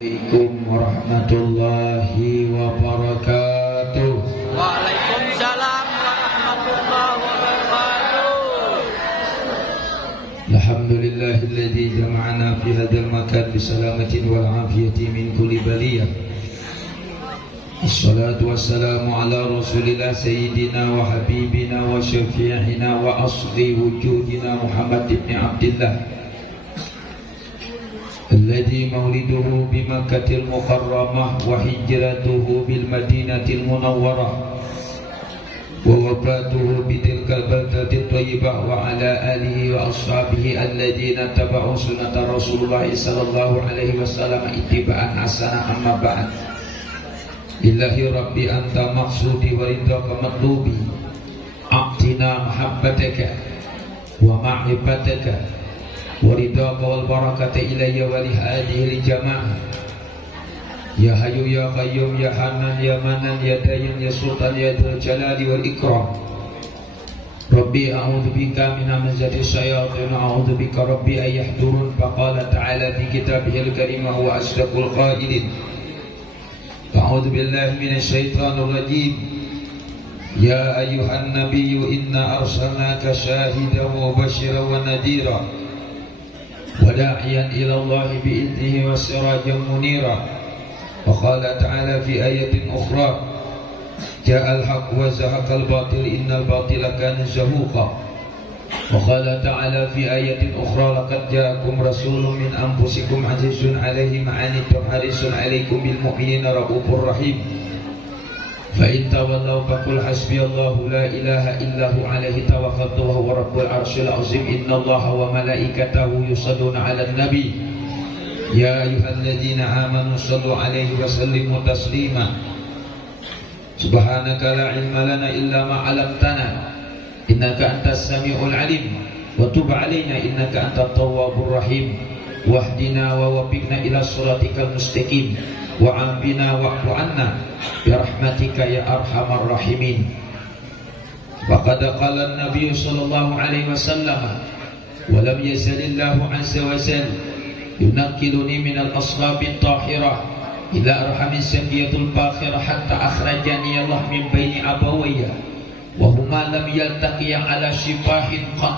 Assalamualaikum warahmatullahi wabarakatuh. Waalaikumsalam warahmatullahi wabarakatuh. Alhamdulillahilladzi jama'ana fi hadzal makan bisalamatin wal afiyati min kulli baliyah. Assalatu wassalamu ala rasulillah sayyidina wa habibina wa syafi'ina wa asli wujudina Muhammad ibn Abdillah الذي مولده بمكة المكرمة وهجرته بالمدينة المنورة ووفاته بتلك البلدة الطيبة وعلى آله وأصحابه الذين اتبعوا سنة رسول الله صلى الله عليه وسلم اتباعا حسنا. أما بعد، لله ربي أنت مقصودي ورضاك مطلوبي، أعطنا محبتك ومعرفتك waridaka wal barakata ilayya wa li hadhihi al-jamaah. Ya Hayyu ya Qayyum ya Hanan ya Manan ya Dayan ya Sultan ya Dzul Jalali wal Ikram. Rabbi a'udzu bika min hamazati syayatin wa a'udzu bika rabbi ay yahdurun. Faqala ta'ala fi kitabihil karim wa huwa asdaqul qailin. A'udzu billahi minasy syaithanir rajim. Ya ayyuhan nabiyyu inna arsalnaka syahidan wa mubasysyiran wa nadhira وداعيا إلى الله بإذنه وسراجا منيرا. وقال تعالى في آية أخرى جاء الحق وزهق الباطل إن الباطل كان زهوقا. وقال تعالى في آية أخرى لقد جاءكم رسول من أنفسكم عزيز عليه ما عنتم حريص عليكم بالمؤمنين رؤوف رحيم. فإن تولوا فقل حسبي الله لا إله إلا هو عليه توكلت وهو رب العرش العظيم. إن الله وملائكته يصلون على النبي يا أيها الذين آمنوا صلوا عليه وسلموا تسليما. سبحانك لا علم لنا إلا ما علمتنا إنك أنت السميع العليم وتب علينا إنك أنت التواب الرحيم. واهدنا ووفقنا إلى صراطك المستقيم وعافنا واعف عنا برحمتك يا أرحم الراحمين. وقد قال النبي صلى الله عليه وسلم ولم يزل الله عز وجل ينقلني من الأصلاب الطاهرة إلى أرحم السمية الفاخرة حتى أخرجني الله من بين أبوي وهما لم يلتقيا على شفاه قط.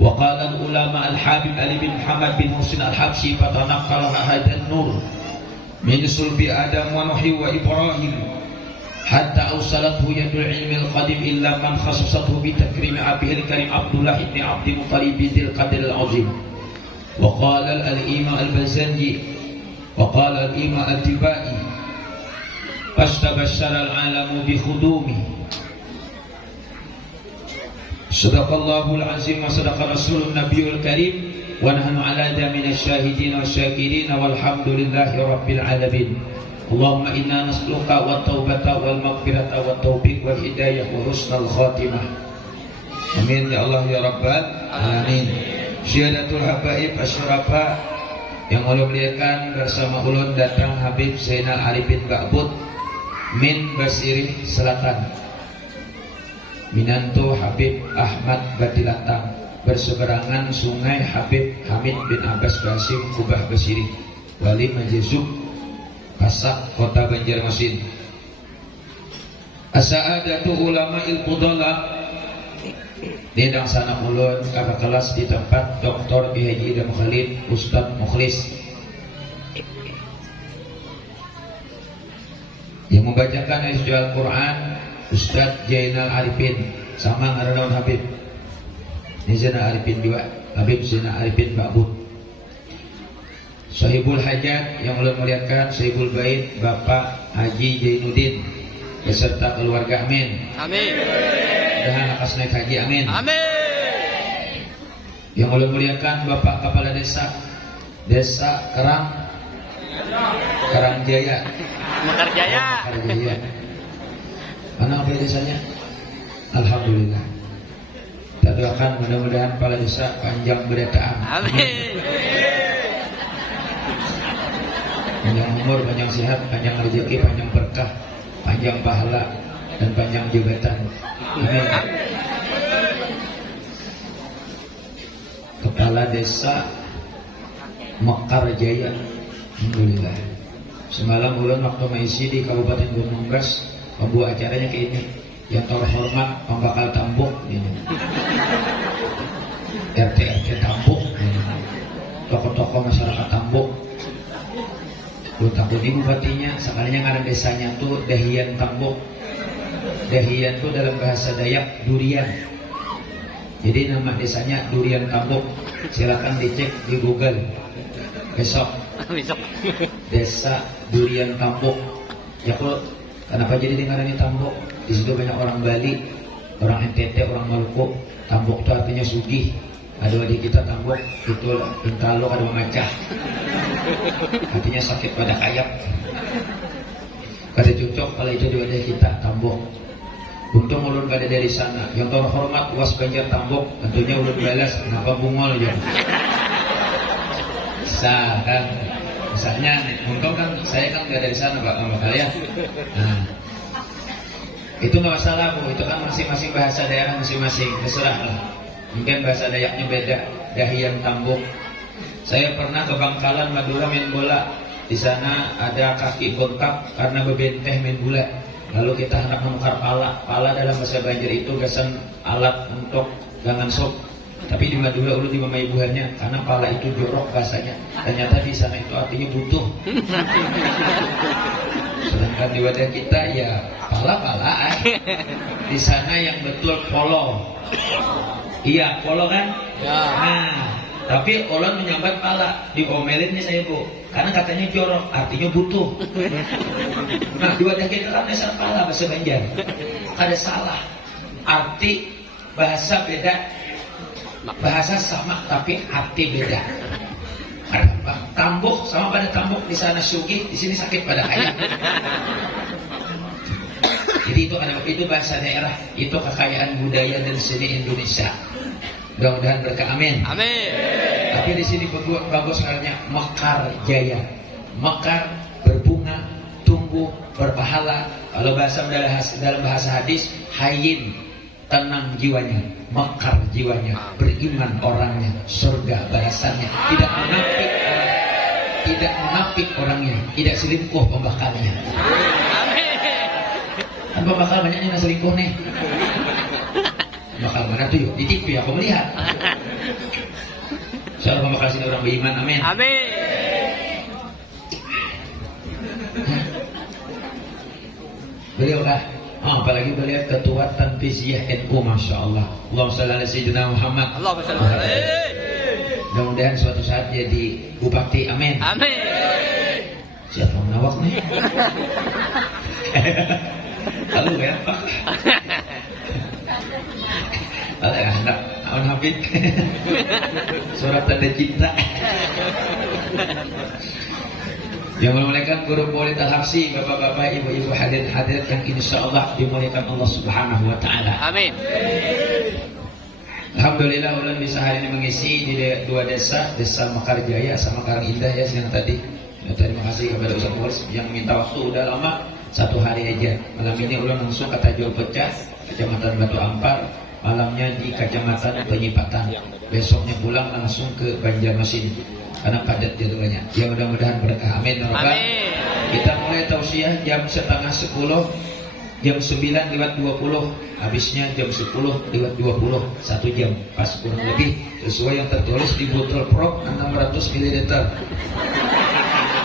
وقال العلماء الحبيب علي بن محمد بن حسين الحبشي فتنقل هذا النور من صلب آدم ونوح وإبراهيم حتى أوصلته يد العلم القديم إلا من خصصته بتكريم أبيه الكريم عبد الله بن عبد المطلب ذي القدر العظيم. وقال الإمام البزنجي وقال الإمام التبائي فاستبشر العالم بخدومه. صدق الله العظيم وصدق رسول النبي الكريم ونحن على ذا من الشاهدين والشاكرين والحمد لله رب العالمين. اللهم إنا نسألك والتوبة والمغفرة والتوفيق والهداية وحسن الخاتمة. Amin ya Allah ya Rabbal Alamin. Syahadatul habaib asyrafa yang Allah muliakan, bersama ulun datang Habib Zainal Arifin Ba'bud min Basirih Selatan, Minanto Habib Ahmad Badilatang, berseberangan Sungai Habib Hamid bin Abbas Basim Kubah Basiri, Wali Majizub Pasak Kota Banjarmasin. As-sa'adatu ulama'il fudala didang sana ulun kakak kelas di tempat Dr. Haji Idam Khalid Ustadz Mukhlis yang membacakan ayat Al-Quran Ustadz Zainal Arifin sama ngaranna Habib ini Zainal Arifin juga, Habib Zainal Arifin Ba'bud. Sahibul hajat yang mulai muliakan Sahibul bait Bapak Haji Jainuddin beserta keluarga, amin. Amin. Dan akas naik haji, amin. Amin. Yang mulai muliakan Bapak Kepala Desa Karangjaya. Mekarjaya. Mana apa desanya? Alhamdulillah. Kita doakan mudah-mudahan kepala desa panjang beretaan. Amin. Panjang umur, panjang sehat, panjang rezeki, panjang berkah, panjang pahala, dan panjang jabatan. Amin. Kepala desa Mekarjaya, alhamdulillah. Semalam ulun waktu maisi di Kabupaten Gunung Bas, pembuat acaranya kayak ini, yang terhormat pembakal Tambuk, ini. RT Tambuk, ini. Tokoh-tokoh masyarakat Tambuk. Lu takut ini bupatinya, sekalinya ngaran desanya tuh Dahian Tambuk. Dahian tuh dalam bahasa Dayak durian. Jadi nama desanya Durian Tambuk. Silakan dicek di Google. Besok. Desa Durian Tambuk. Ya kalau kenapa jadi dengarannya Tambuk? Di situ banyak orang Bali, orang NTT, orang Maluku. Tambuk itu artinya sugih. Ada adik kita Tambuk, betul. Intalo ada mengacah. Artinya sakit pada kayak. Kada cocok kalau itu di wadah kita Tambuk. Untung ulun kada dari sana. Yang terhormat Was Banjar Tambuk, tentunya ulun balas. Kenapa bungol ya? Sah kan? Misalnya, untung kan saya kan nggak dari sana Pak sama kalian. Nah, itu nggak masalah Bu. Itu kan masing-masing bahasa daerah masing-masing. Terserah lah. Mungkin bahasa Dayaknya beda. Dahian Tambuk. Saya pernah ke Bangkalan Madura main bola. Di sana ada kaki bengkak karena bebenteh main bola. Lalu kita hendak menukar pala. Pala dalam bahasa Banjar itu gasan alat untuk gangan sop. Tapi di Madura ulun di mama ibuhannya karena pala itu jorok bahasanya. Ternyata di sana itu artinya butuh. Sedangkan di wadah kita ya pala-pala. Di sana yang betul polo. Iya polo kan? Ya. Nah, tapi ulun menyambat pala. Diomelin nih saya Bu. Karena katanya jorok, artinya butuh. Nah di wadah kita kan dasar pala bahasa Banjar. Ada salah. Arti bahasa beda. Bahasa sama tapi arti beda. Tambuk sama pada tambuk di sana sugih, di sini sakit pada kaya. Jadi itu bahasa daerah, itu kekayaan budaya dan seni Indonesia. Mudah-mudahan berkah, amin. Amin. Tapi di sini bagus karena mekar jaya. Mekar berbunga, tumbuh, berpahala. Kalau dalam bahasa hadis, hayyin, tenang jiwanya, mekar jiwanya, beriman orangnya, surga balasannya, tidak munafik orangnya, tidak selingkuh pembakalnya. Kan pembakal banyak yang selingkuh nih. Pembakal mana tuh yuk? Di TV aku melihat. Insyaallah pembakal sini orang beriman, amin. Amin. Beliau lah. Apalagi beliau ketua Tanfiziyah NU, Masya Allah. Allahumma shalli ala Sayyidina Muhammad. Allahumma shalli alaihi. Mudah-mudahan suatu saat jadi bupati, amin. Amin. Siapa menawak nih? Lalu ya Pak. Alah anak awan Habib. Surat tanda cinta. Yang memuliakan guru Maulid Al-Habsyi, bapak-bapak, ibu-ibu, hadirin-hadirat yang insyaallah dimuliakan Allah Subhanahu wa taala. Amin. Alhamdulillah ulun bisa hari ini mengisi di dua desa Mekarjaya sama Karang Indah ya yang tadi. Ya, terima kasih kepada Ustaz Mulis yang minta waktu udah lama 1 hari aja. Malam ini ulun langsung ke Tajul Pecah, Kecamatan Batu Ampar, malamnya di Kecamatan Penyipatan. Besoknya pulang langsung ke Banjarmasin. Karena padat jadwalnya. Ya mudah-mudahan berkah. Amin. Amin. Kita mulai tausiah jam 9:30, jam 9:20, habisnya jam 10:20, 1 jam pas kurang lebih sesuai yang tertulis di botol prop 600 ml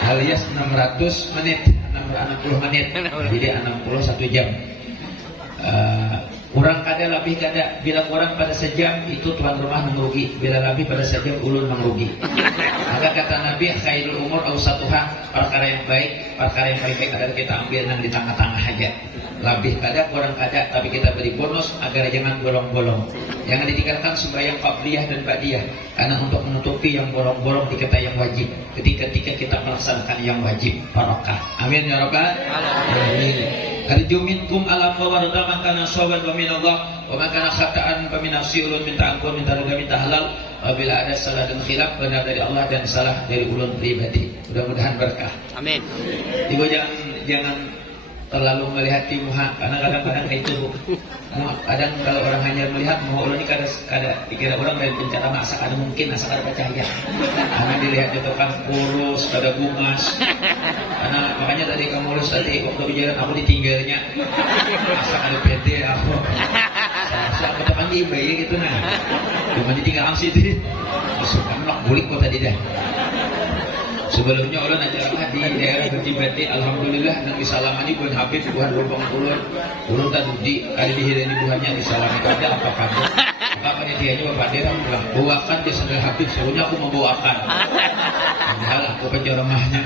alias 600 menit, 60 menit, jadi 61 jam. Kurang kada lebih kada, bila kurang pada sejam itu tuan rumah merugi, bila lebih pada sejam ulun merugi. Maka kata Nabi, khairul umur awsatuha, perkara yang baik, perkara yang baik adalah kita ambil yang di tengah-tengah aja. Lebih kada, kurang kada, tapi kita beri bonus agar jangan bolong-bolong. Jangan ditinggalkan sembahyang qabliyah dan ba'diyah, karena untuk menutupi yang bolong-bolong di kita yang wajib. Ketika kita melaksanakan yang wajib, barokah. Amin ya rabbal alamin. Arju minkum ala fawarda makana sawaban wa minallah wa makana khata'an wa min nafsi ulun minta ampun, minta reda, minta halal. Apabila ada salah dan khilaf, benar dari Allah dan salah dari ulun pribadi. Mudah-mudahan berkah. Amin. Ibu jangan terlalu melihat di muha, karena kadang-kadang kayak itu Bu. Kadang kalau orang hanya melihat mau ulun ini kada dikira orang dari pencara masak ada mungkin asa kada percaya. Karena dilihat itu kan kurus, kada bungas. Karena makanya tadi kamu lulus tadi waktu berjalan aku ditinggalnya. Asa kada pede aku. Saya aku tekan di bayi gitu nah. Cuma ditinggal am situ. Masukkan lak bulik kok tadi dah. Sebelumnya ulun acara di daerah Berjibati, alhamdulillah nang disalamani buan Habib buan Rubang ulun tadi ada dihirani buhannya disalami kada apa kada. Maka panitianya Bapak Dera bilang, "Bawakan dia sandal Habib, serunya aku membawakan." Padahal aku penjaromahnya.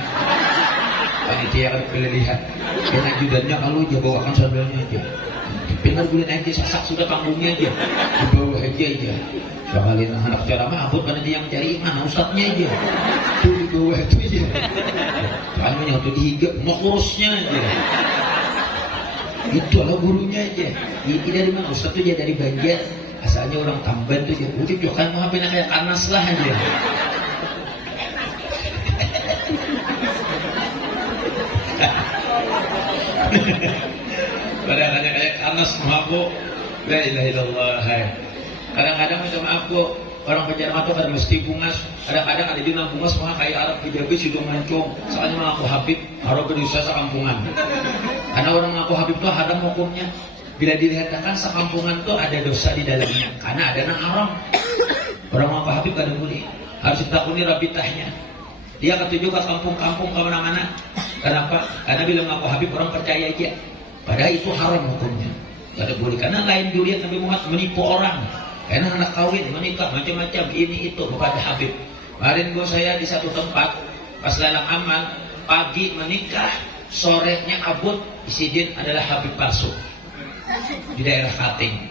Panitia kan pilih lihat. Dan ajudannya kalau dia bawakan sandalnya aja. Benar gulin aja sasak sudah panggungnya aja. Dibawa aja. Bakalin anak ceramah abut karena dia yang cari mana ustadznya aja. Tuh di bawah itu aja. Soalnya yang tuh dihigap mau lurusnya aja. Itu adalah gurunya aja. Ini dari mana ustadz tuh dia dari Banjar. Asalnya orang Tamban tuh dia. Udah jokan mau hampir kayak Anas lah aja. Kadang-kadang kayak Anas mabuk. La ilaha illallah. Kadang-kadang minta maaf Bu, orang penjara itu kan mesti bungas. Kadang-kadang ada di bungas mah kayak Arab hijabi sidung mancung. Soalnya mengaku Habib, harus berusaha sekampungan. Karena orang mengaku Habib itu haram hukumnya. Bila dilihatkan sekampungan itu ada dosa di dalamnya. Karena ada nang haram. Orang mengaku Habib kada boleh. Harus ditakuni rabitahnya. Dia ketujuh ke kampung-kampung ke mana-mana. Kenapa? Karena bila mengaku Habib orang percaya aja. Padahal itu haram hukumnya. Kada boleh. Karena lain durian Nabi Muhammad menipu orang. Karena anak kawin, menikah, macam-macam, ini itu kepada Habib. Kemarin saya di satu tempat, pas lelang aman, pagi menikah, sorenya abut, isidin adalah Habib palsu. Di daerah Kalteng.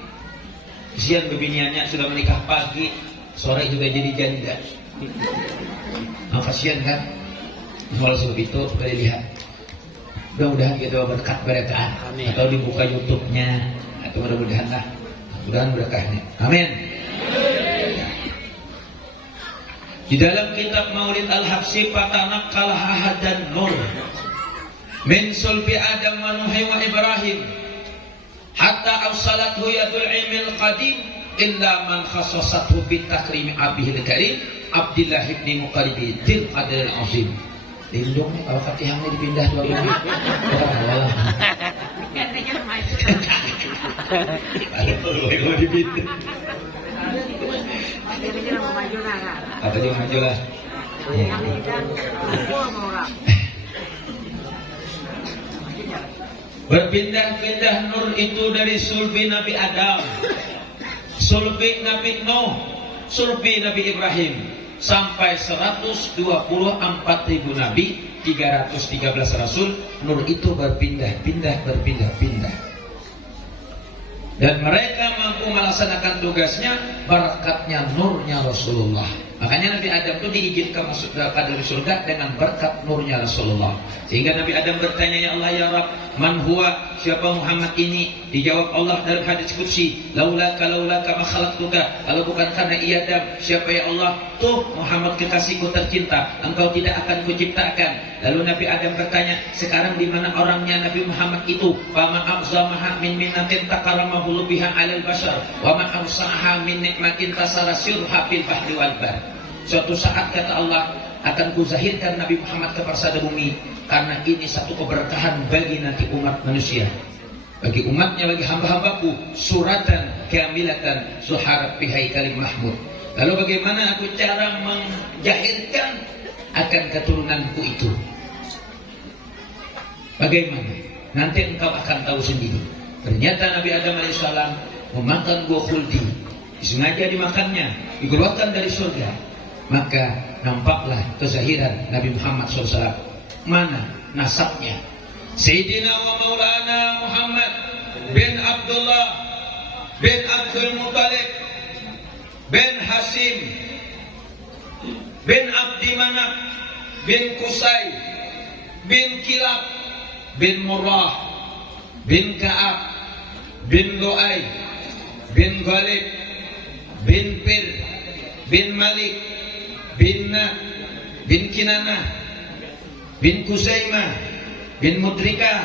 Kesian bebiniannya sudah menikah pagi, sore juga jadi janda. Nah, kasihan kan? Kalau sebab itu, boleh lihat. Mudah-mudahan kita berkat berkah atau dibuka YouTube-nya, atau mudah-mudahan lah. Mudah-mudahan berkahnya. Amin. Di dalam kitab Maulid Al-Habsyi Patanakkal Ahad dan Nur min sulbi Adam wa Nuh wa Ibrahim hatta awsalathu yadul ilmil qadim illa man khassasathu bi takrimi abihil karim Abdullah ibn Muqallidi til qadril azim. Lindung nih kalau Fatihahnya dipindah 2 minggu. Kalau dipindah. Apa dia maju lah? Berpindah-pindah nur itu dari sulbi Nabi Adam, sulbi Nabi Nuh, sulbi Nabi Ibrahim. Sampai 124.000 nabi, 313 rasul, nur itu berpindah-pindah. Dan mereka mampu melaksanakan tugasnya berkatnya nurnya Rasulullah. Makanya Nabi Adam itu diizinkan masuk dari surga dengan berkat nurnya Rasulullah. Sehingga Nabi Adam bertanya, ya Allah ya Rabb, man huwa, siapa Muhammad ini? Dijawab Allah dalam hadis qudsi, laulaka ma khalaqtuka, kalau bukan karena ia Adam, siapa ya Allah? Tuh Muhammad kekasihku tercinta, engkau tidak akan kuciptakan. Lalu Nabi Adam bertanya, sekarang di mana orangnya Nabi Muhammad itu? Fama a'zamaha min minatin takaramahu biha 'alal bashar wa ma awsa'aha min nikmatin tasarasyurha fil bahri wal bar. Suatu saat kata Allah akan kuzahirkan Nabi Muhammad ke persada bumi, karena ini satu keberkahan bagi nanti umat manusia, bagi umatnya, bagi hamba-hambaku, suratan kamilatan zuharat bihai kalim mahmud. Lalu bagaimana aku cara menjahirkan akan keturunanku itu? Bagaimana? Nanti engkau akan tahu sendiri. Ternyata Nabi Adam AS memakan buah khuldi, sengaja dimakannya, dikeluarkan dari surga. Maka nampaklah kezahiran Nabi Muhammad SAW. Mana nasabnya? Sayyidina wa Maulana Muhammad bin Abdullah bin Abdul Muttalib bin Hasim bin Abdi Manaf bin Qusay bin Kilab bin Murrah bin Ka'ab bin Lu'ay bin Ghalib bin Fir bin Malik bin Na bin Kinanah bin Kuzaimah bin Mudrikah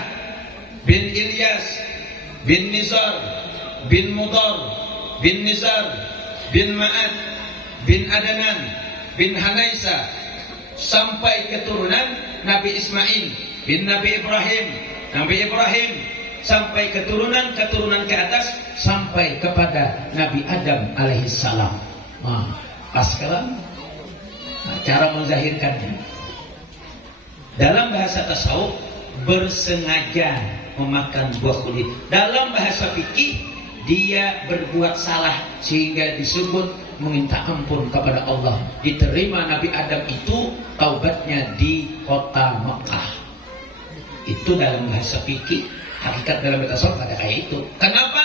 bin Ilyas, bin Nizar, bin Mudar, bin Nizar, bin Ma'ad, bin Adnan, bin Hanaisa, sampai keturunan Nabi Ismail bin Nabi Ibrahim, sampai keturunan ke atas, sampai kepada Nabi Adam alaihissalam. Pas sekarang cara menzahirkannya dalam bahasa tasawuf, bersengaja memakan buah kulit. Dalam bahasa fikih, dia berbuat salah sehingga disebut meminta ampun kepada Allah. Diterima Nabi Adam itu taubatnya di kota Mekah. Itu dalam bahasa fikih. Hakikat dalam bahasa tasawuf ada kayak itu. Kenapa?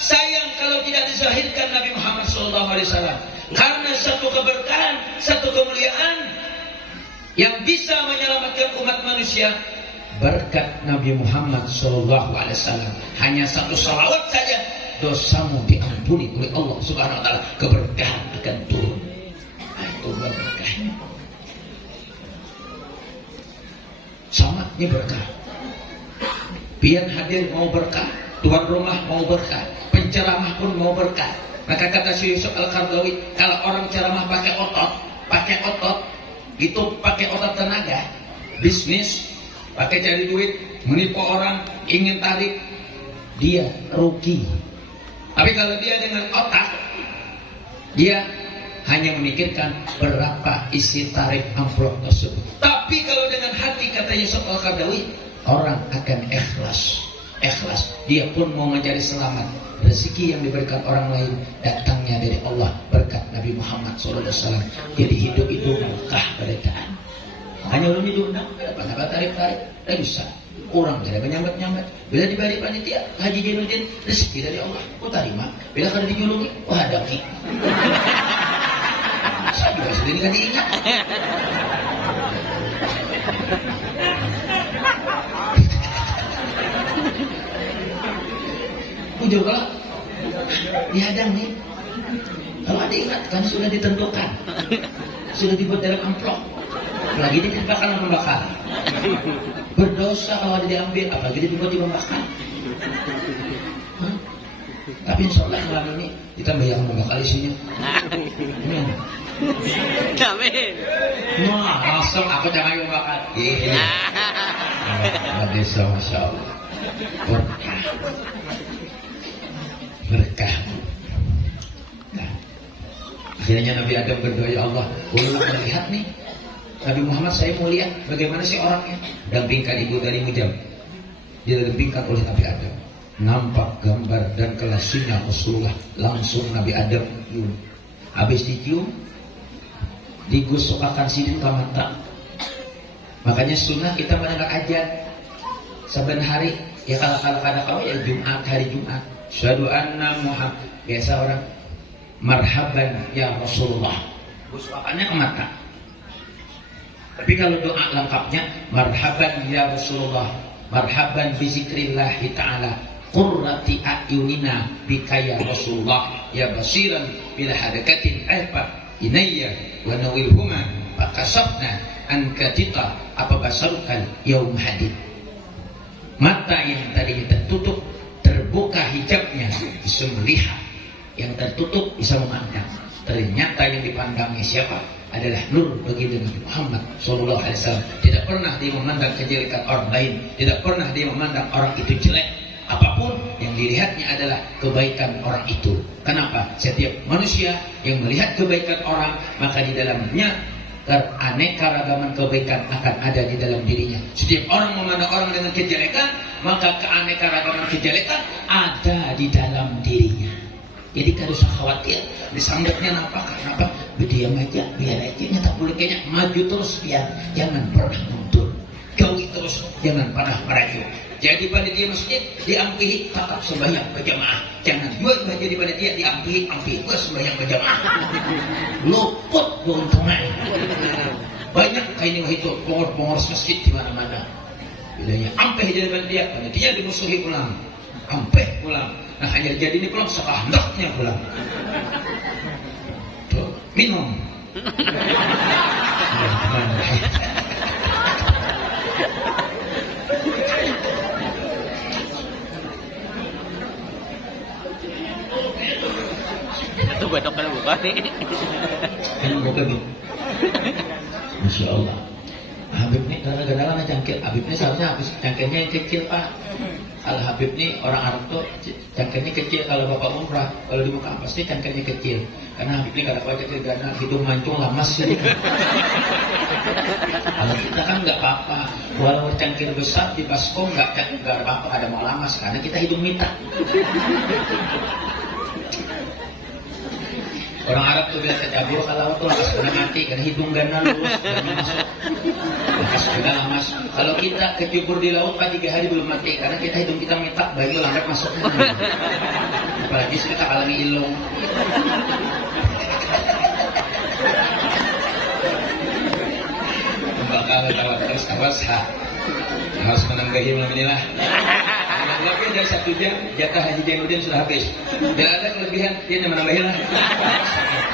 Sayang kalau tidak dizahirkan Nabi Muhammad SAW. Karena satu keberkahan, satu kemuliaan yang bisa menyelamatkan umat manusia berkat Nabi Muhammad SAW. Hanya satu salawat saja dosamu diampuni oleh Allah Subhanahu Wa Taala. Keberkahan akan turun. Itu berkahnya. Sama ini berkah. Pian hadir mau berkah, tuan rumah mau berkah, penceramah pun mau berkah. Maka kata Syekh Yusuf Al-Qaradawi, kalau orang ceramah pakai otot, itu pakai otot tenaga, bisnis, pakai cari duit, menipu orang, ingin tarik, dia rugi. Tapi kalau dia dengan otak, dia hanya memikirkan berapa isi tarik amplop tersebut. Tapi kalau dengan hati, kata Yusuf Al-Qaradawi, orang akan ikhlas. Dia pun mau mencari selamat. Rezeki yang diberikan orang lain datangnya dari Allah berkat Nabi Muhammad SAW. Jadi hidup itu berkah beritaan. Hanya belum diundang, apa tarik, tidak bisa. Kurang tidak menyambat. Bila diberi panitia Haji Jainuddin, rezeki dari Allah, ku terima. Bila kada dijulungi, ku hadapi. Saya juga sendiri kan diingat. Juga dihadang nih. Kalau ada ingat kan sudah ditentukan, sudah dibuat dalam amplop. Lagi ditimpakan membakar. Berdosa kalau ada diambil, apalagi dibuat di membakar. Tapi insya Allah malam ini kita bayang membakar isinya. Amin. Wah, langsung aku jangan membakar. Iya. Bisa, masya Allah. Berkah. Nah, akhirnya Nabi Adam berdoa, ya Allah, boleh melihat nih Nabi Muhammad, saya mau lihat bagaimana sih orangnya. Dampingkan ibu dari Mujam. Dia didampingkan oleh Nabi Adam. Nampak gambar dan kelasnya Rasulullah. Langsung Nabi Adam cium. Habis dicium, digusukakan sidin ke mata. Makanya sunnah kita mendengar ajan saban hari. Ya kalau ya Jumat, hari Jumat. Syahadu anna Muhammad. Biasa orang marhaban ya Rasulullah. Gusukannya ke mata. Tapi kalau doa lengkapnya marhaban ya Rasulullah, marhaban bi zikrillahi ta'ala, qurrati a'yunina bika ya Rasulullah, ya basiran bila hadakatin alfa inayya wa nawilhuma fakasabna anka tita apa basarukan yaum hadid. Mata yang tadinya tertutup terbuka hijabnya, bisa melihat. Yang tertutup bisa memandang. Ternyata yang dipandangnya siapa? Adalah nur bagi Nabi Muhammad SAW. Tidak pernah dia memandang kejelekan orang lain. Tidak pernah dia memandang orang itu jelek. Apapun yang dilihatnya adalah kebaikan orang itu. Kenapa? Setiap manusia yang melihat kebaikan orang, maka di dalamnya keanekaragaman kebaikan akan ada di dalam dirinya. Setiap orang memandang orang dengan kejelekan, maka keanekaragaman kejelekan ada di dalam dirinya. Jadi tidak usah khawatir disambutnya kenapa? Berdiam aja, biar aja tak boleh kayaknya maju terus, biar jangan pernah mundur, jauhi terus, jangan pernah merayu. Jadi panitia masjid diampihi tetap sembahyang berjamaah. Jangan juga jadi panitia diampihi sembahyang berjamaah. Luput keuntungan. Banyak kayak itu pengurus masjid di mana-mana. Bilanya ampih jadi panitia dimusuhi ulang. Ampih pulang. Nah hanya jadi ini pulang sekehendaknya pulang. Tuh, minum. Itu bedoknya bukan nih. Kan buka gitu. Masya Allah. Habib nih kadang-kadang ada cangkir. Habib nih seharusnya habis cangkirnya yang kecil Pak. Kalau Habib nih orang Arab tuh cangkirnya kecil. Kalau Bapak umrah, kalau di Mekah pasti cangkirnya kecil. Karena Habib ini kadang-kadang kecil karena hidung mancung lamas jadi. Kalau kita kan nggak apa-apa. Walau cangkir besar di baskom nggak apa-apa ada mau lamas karena kita hidung mita. Orang Arab tuh bilang kecabur kalau tuh lakas pernah mati karena hidung gana lurus dan masuk. Lakas juga lamas. Kalau kita kecubur di laut 3 hari belum mati karena kita hidung kita mita bayi lambat masuk. Apalagi kita alami ilong. Bakal tawa terus awas harus menambahi malam inilah. Lebih dari 1 jam jatah Haji Jainuddin sudah habis. Dan ada kelebihan dia menambahin lah.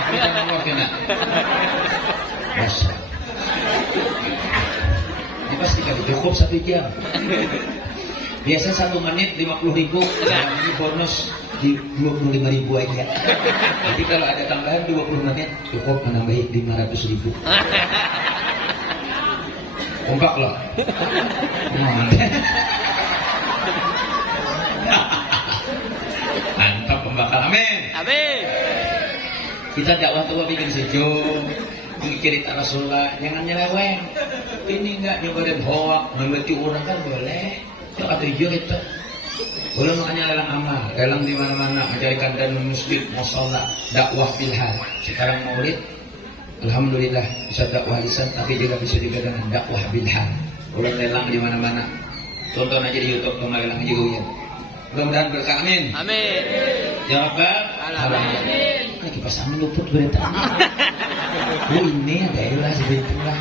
Kita ngomong kena. Masa. Ini pasti kan cukup 1 jam. Biasa 1 menit 50.000. Ini bonus di 25.000 aja. Jadi kalau ada tambahan 20 menit cukup menambahi 500.000. Kompak loh. Mantap pembakar, amin. Amin. Kita dakwah tuh bikin sejuk, cerita Rasulullah, jangan nyeleweng. Ini enggak nyobain hoak, membaca orang kan boleh. Itu ada hijau itu. Boleh makanya lelang amal, lelang di mana-mana, menjadikan dan muslim, masalah dakwah bilhal. Sekarang maulid, alhamdulillah bisa dakwah lisan, tapi juga bisa dengan dakwah bilhal. Boleh lelang di mana-mana. Tonton aja di YouTube sama lelang juga ya. Mudah-mudahan berkah, amin. Amin. Jawaban Amin. Lagi pas amin luput berita. Oh ini ada elah sebentar.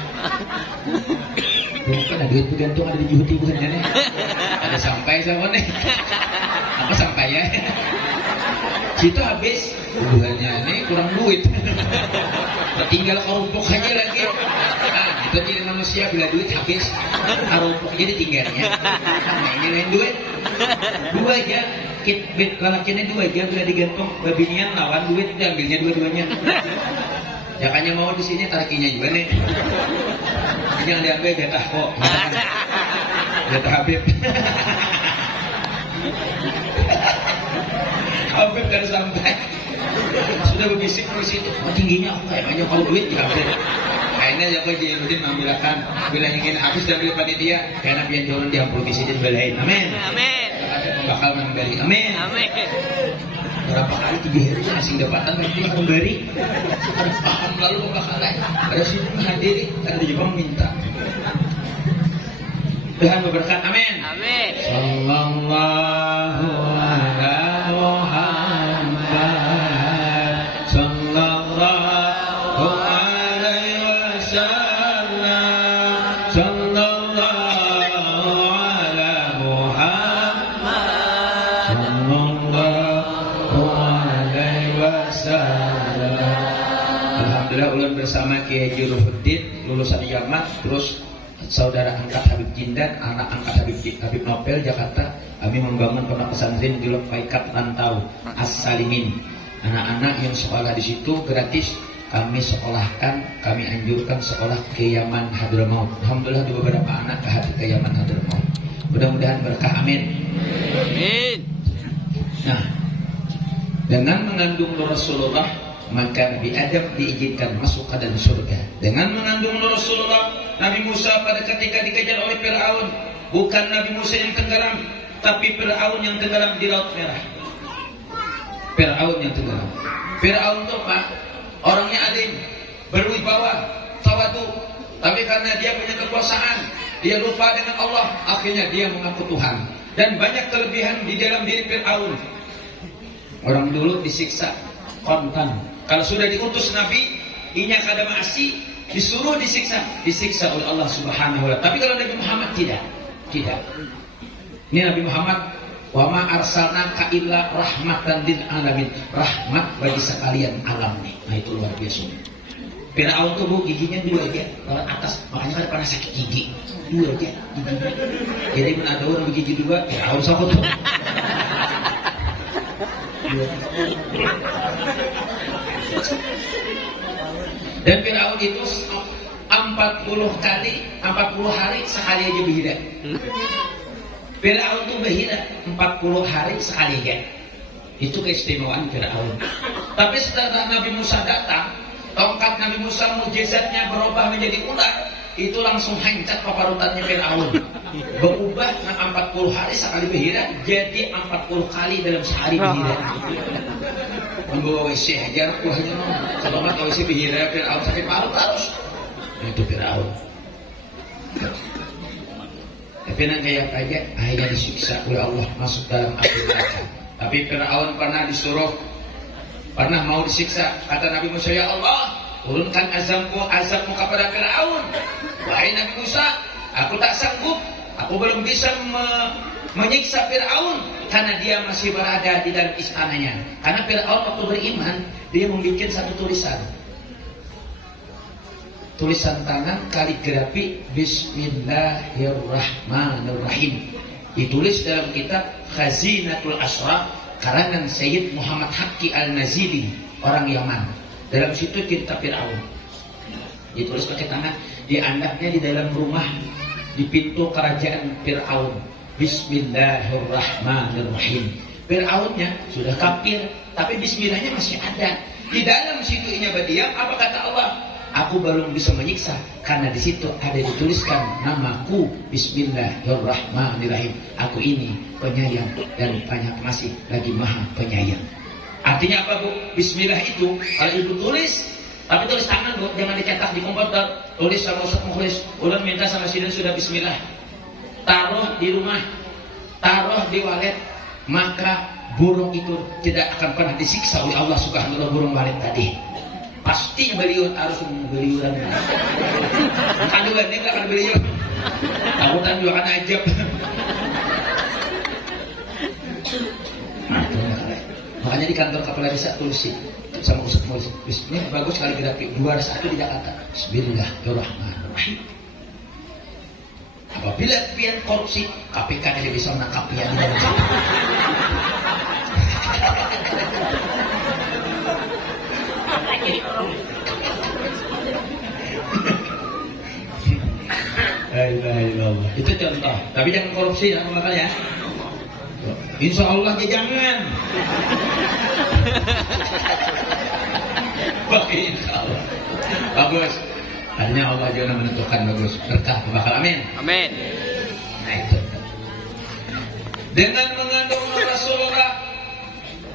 Bukan ada duit bergantung ada di Juhuti bukan ya? Ada sampai sama nih. Apa sampai ya? Situ habis. Bulannya ini kurang duit. Tinggal kerumpuk aja lagi. Nah, itu jadi manusia bila duit habis. Kerumpuk jadi tinggalnya. Nah ini lain duit. 2 aja. Lalakiannya 2 aja bila digantung. Babinian lawan duit diambilnya dua-duanya. Jakanya mau di sini tarikinya juga nih. Jangan diambil jatah kok. Jatah Habib. Habib kan sampai. Sudah berbisik terus itu. Oh, tingginya aku kayaknya kalau duit diambil. Akhirnya Jakob Jainuddin mengambilkan. Bila ingin habis diambil panitia. Karena biar turun diambil bisi dan belain. Amin. Amin. Ada pembakal memberi. Amin. Amin. Berapa kali 3 hari ngasih dapatan nanti memberi. Ada paham lalu pembakalan. Ada situ menghadiri. Ada di Jepang minta. Tuhan berberkat. Amin. Amin. Sallallahu ala Muhammad. Sallallahu alaihi wasallam. Sallallahu ala Muhammad. Sallallahu alaihi wasallam. Alhamdulillah ulang bersama Kiai Juruhuddin lulusan Yaman, terus saudara angkat Habib Jindan, anak angkat Habib Nopel Jakarta. Kami membangun pondok pesantren di Paikat Rantau As-Salimin. Anak-anak yang sekolah di situ gratis kami sekolahkan, kami anjurkan sekolah ke Yaman Hadramaut. Alhamdulillah ada beberapa anak ke Yaman Hadramaut. Mudah-mudahan berkah, amin. Amin. Nah, dengan mengandung Rasulullah maka Nabi Adam diizinkan masuk ke dalam surga. Dengan mengandung Rasulullah, Nabi Musa pada ketika dikejar oleh Fir'aun, bukan Nabi Musa yang tenggelam, tapi Fir'aun yang tenggelam di Laut Merah. Fir'aun yang tenggelam. Fir'aun itu apa? Orangnya alim, berwibawa, tawadu, tapi karena dia punya kekuasaan, dia lupa dengan Allah, akhirnya dia mengaku Tuhan. Dan banyak kelebihan di dalam diri Fir'aun. Orang dulu disiksa kontan. Kalau sudah diutus Nabi, inya kada maasi, disuruh disiksa oleh Allah Subhanahu wa taala. Tapi kalau Nabi Muhammad tidak. Ini Nabi Muhammad, wa ma arsalnaka illa rahmatan lil alamin, rahmat bagi sekalian alam nih. Nah itu luar biasa. Fir'aun tuh giginya 2 aja, kalau atas, makanya kada pernah sakit gigi. 2 aja giginya. Jadi pun ada orang gigi 2, Fir'aun sakit tuh. Dan Firaun itu 40 hari sekali aja berhira. Firaun itu berhira 40 hari sekali aja. Itu keistimewaan Firaun. Tapi setelah Nabi Musa datang, tongkat Nabi Musa mukjizatnya berubah menjadi ular. Itu langsung hancur paparutannya Firaun. Berubah 40 hari sekali berhira jadi 40 kali dalam sehari berhira. Membawa WC aja kuahnya. Kalau nggak WC berhira Firaun sakit paru terus. Itu Firaun. Tapi nanti kayak aja akhirnya disiksa oleh Allah masuk dalam api neraka. Tapi Firaun pernah mau disiksa. Kata Nabi Musa, ya Allah, turunkan azabmu kepada Firaun. Wahai Nabi Musa, aku tak sanggup. Aku belum bisa menyiksa Firaun karena dia masih berada di dalam istananya. Karena Firaun waktu beriman, dia membuat satu tulisan tangan kaligrafi Bismillahirrahmanirrahim. Ditulis dalam kitab Khazinatul Asrar karangan Sayyid Muhammad Haqqi Al-Nazili, orang Yaman. Dalam situ kitab Firaun ditulis pakai tangan, diandaknya di dalam rumah di pintu kerajaan Firaun. Bismillahirrahmanirrahim. Firaunnya sudah kafir, tapi bismillahnya masih ada. Di dalam situnya berdiam, apa kata Allah? Aku belum bisa menyiksa karena di situ ada dituliskan namaku Bismillahirrahmanirrahim. Aku ini penyayang dan banyak masih lagi maha penyayang. Artinya apa, Bu? Bismillah itu kalau ibu tulis, tapi tulis tangan, Bu, jangan dicetak di komputer. Tulis sama Ustaz Mukhlis, ulang minta sama Sidin sudah Bismillah. Taruh di rumah, taruh di walet, maka burung itu tidak akan pernah disiksa oleh Allah Subhanahu wa taala. Burung walet tadi pasti beliau harus beliuran. Bukan juga ini akan beliau. Takutan juga akan ajab. Makanya di kantor kepala desa tulis sama Ustaz Mukhlis. Ini bagus sekali grafi 201 di Jakarta. Bismillahirrahmanirrahim. Apabila pian korupsi, KPK tidak bisa menangkap pian. Itu contoh. Tapi jangan korupsi, jangan makan ya. Insya Allah jangan. Insya Allah. Bagus. Hanya Allah juga menentukan bagus. Berkah bakal amin. Amin. Nah itu. Dengan mengandung Rasulullah,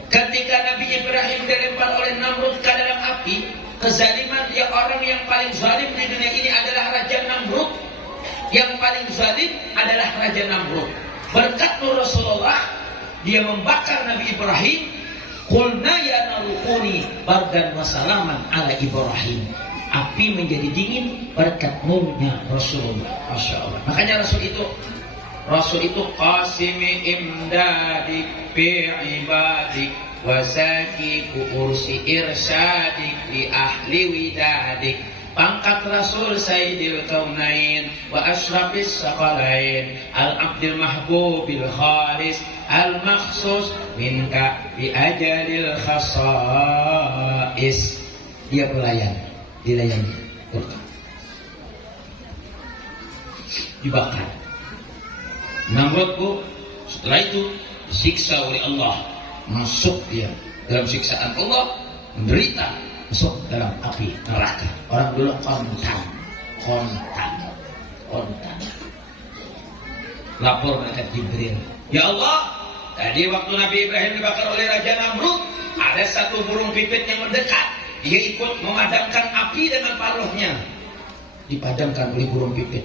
ketika Nabi Ibrahim dilempar oleh Namrud ke dalam api, kezaliman yang orang yang paling zalim di dunia ini adalah Raja Namrud. Yang paling zalim adalah Raja Namrud. Berkat Rasulullah, dia membakar Nabi Ibrahim. Qulna ya narukuni bardan wa salaman ala Ibrahim. Api menjadi dingin berkat nurnya Rasulullah. Masya Allah. Makanya Rasul itu qasimi imdadik bi ibadik wasaki kursi irsadik li ahli widadik. Pangkat Rasul Sayyidil Kaunain wa ashrafis saqalain al-abdil mahbubil khalis al-makhsus minka bi ajalil khasais. Dia dilayani dibakar. Namrud, setelah itu disiksa oleh Allah, masuk dia dalam siksaan Allah, menderita, masuk dalam api neraka. Orang dulu kontan. Lapor malaikat Jibril, ya Allah, tadi waktu Nabi Ibrahim dibakar oleh Raja Namrud, ada satu burung pipit yang mendekat. Dia ikut memadamkan api dengan paruhnya. Dipadamkan oleh burung pipit.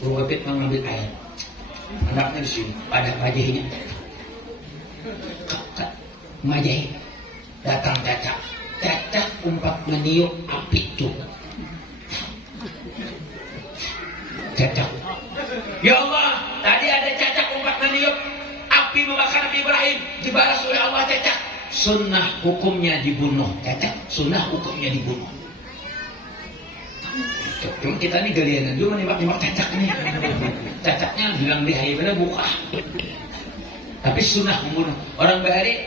Burung pipit mengambil air. Anaknya di sini, pada wajahnya. Majahi. Datang cacak. Cacak umpat meniup api itu. Cacak. Ya Allah, tadi ada cacak umpat meniup api membakar Nabi Ibrahim. Dibalas oleh Allah cacak. Sunnah hukumnya dibunuh. Cacak, sunnah hukumnya dibunuh. Cuma kita ini galianan dulu nembak cacak nih. Cacaknya bilang di hayabana buka. Tapi sunnah membunuh. Orang bahari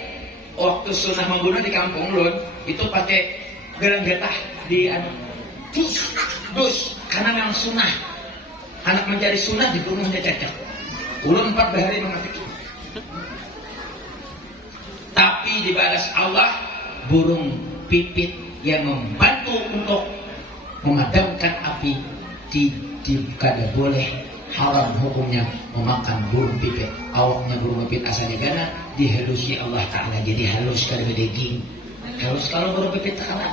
waktu sunah membunuh di kampung Ulun itu pakai gelang getah di dus karena memang sunah. Anak mencari sunah di rumahnya cacak. Ulun 4 hari mengerti. Tapi dibalas Allah burung pipit yang membantu untuk memadamkan api. Kada boleh, haram hukumnya memakan burung pipit. Awaknya burung pipit asalnya gana dihalusi Allah Ta'ala jadi halus kada daging. Halus kalau burung pipit kalah.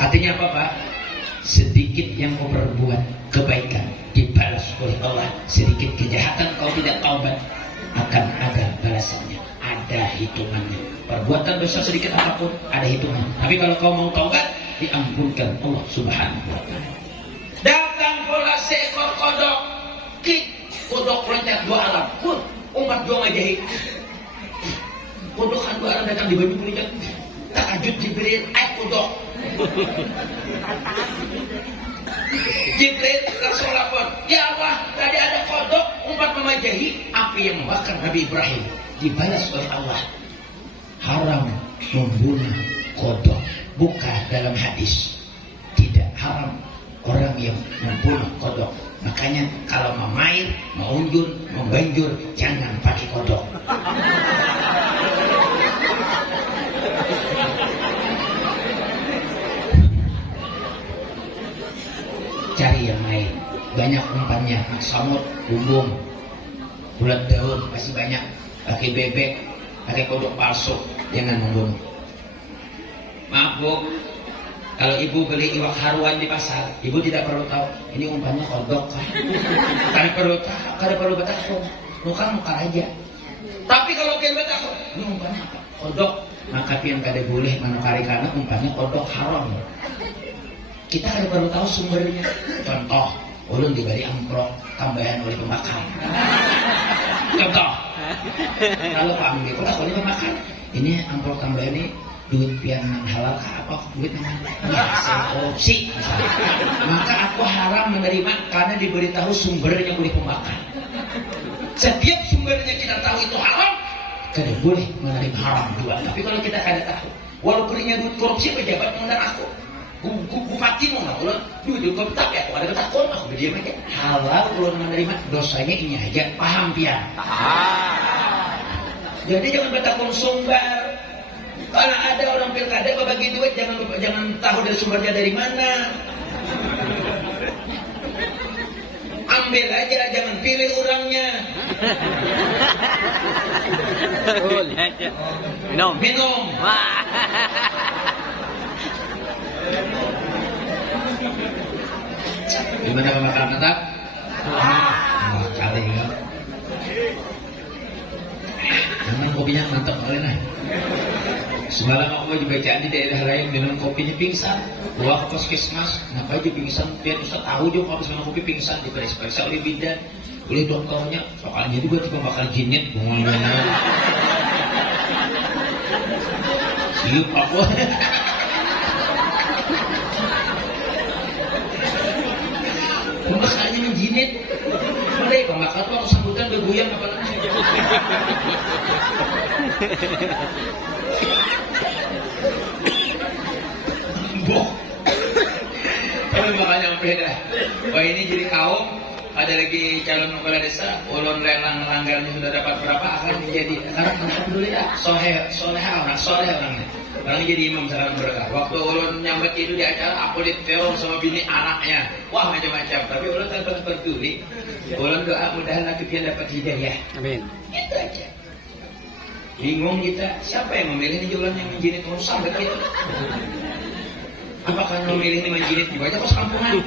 Artinya apa Pak? Sedikit yang kau perbuat kebaikan dibalas oleh Allah, sedikit kejahatan kau tidak taubat akan ada balasannya, ada hitungannya. Perbuatan dosa sedikit apapun ada hitungan. Tapi kalau kau mau taubat diampunkan Allah Subhanahu wa Ta'ala. Datang pula seekor kodok, kodok loncat 2 alam pun umat 2 majahid. Kodokan 2 alam datang di baju kulit. Takajud Jibril, kodok. Jibril langsung lapor, ya Allah, tadi ada kodok umat memajahi api yang membakar Nabi Ibrahim. Dibalas oleh Allah, haram membunuh kodok. Bukan dalam hadis, tidak haram orang yang membunuh kodok. Makanya kalau mau main, mau unjur, mau banjur, jangan pakai kodok. Cari yang lain, banyak umpannya, samut, bumbung, bulat daun, masih banyak. Pakai bebek, pakai kodok palsu, jangan membunuh. Maaf Bu, kalau ibu beli iwak haruan di pasar, ibu tidak perlu tahu ini umpannya kodok kan? Kada perlu betakun, muka aja. Tapi kalau kalian betakun, ini umpannya apa? Kodok. Maka pian kada boleh manukari karena umpannya kodok haram. Kita kada perlu tahu sumbernya. Contoh, ulun diberi amplop tambahan oleh pembakar. Contoh, kalau Pak Amdi pula oleh pembakar, ini amplop tambahan ini duit pian halal apa duit hasil korupsi misalnya. Maka aku haram menerima karena diberitahu sumbernya oleh pembakar. Setiap sumbernya kita tahu itu haram, kada boleh menerima haram juga. Tapi kalau kita kada tahu, walaupun ini duit korupsi pejabat mengundang aku, bupati mau nggak ulun duit korupsi, tapi aku ada ketakut, aku berdiam aja. Halal ulun menerima, dosanya ini aja, paham pian? Jadi jangan bertakun sumber. Kalau ada orang pilkada bagi duit, jangan tahu dari sumbernya dari mana. Ambil aja, jangan pilih orangnya. Minum. Gimana pemakan tetap? Kali ya. Memang kopinya mantap kali nah. Semalam aku juga bacaan di daerah lain minum kopinya pingsan. Wah puskesmas, kenapa aja pingsan? Biar Ustaz tahu juga kalau minum kopi pingsan diperiksa oleh bidan, oleh dokternya. Soalnya juga tipe bakal jinyet, bunganya. Siup aku. Pembakarannya menjinit. Mulai pembakar tuh aku sambutan bergoyang apa lagi? Tapi makanya sampai dah. Wah ini jadi kaum, ada lagi calon kepala desa, ulun lelang langgarnya sudah dapat berapa akan menjadi. Karena alhamdulillah soleh orangnya. Orang jadi imam salam berkah. Waktu ulun nyambat itu di acara, aku diteror sama bini anaknya. Wah macam-macam. Tapi ulun tanpa peduli. Ulun doa mudahan laki dia dapat hidayah. Amin. Itu aja. Bingung kita, siapa yang memilih ini jualan yang menjinit urusan begitu? Apakah yang memilih ini menjinit juga aja kos kampungan?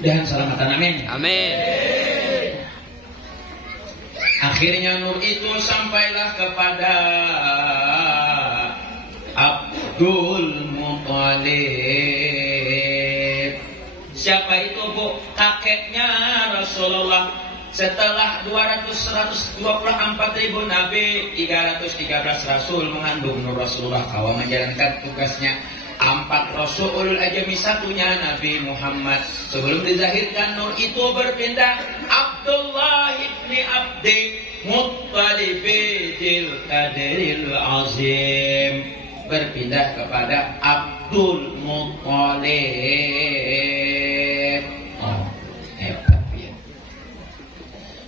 Dan selamatan amin. Amin. Akhirnya nur itu sampailah kepada Abdul Muthalib. Siapa itu Bu? Kakeknya Rasulullah. Setelah 124.000 nabi, 313 rasul mengandung Nur Rasulullah kawa menjalankan tugasnya. 4 Rasul Ajami, satunya Nabi Muhammad. Sebelum dizahirkan nur itu berpindah, Abdullah ibni Abdi Muttalib bil Qadiril Azim, berpindah kepada Abdul Muttalib. Oh, hebat ya.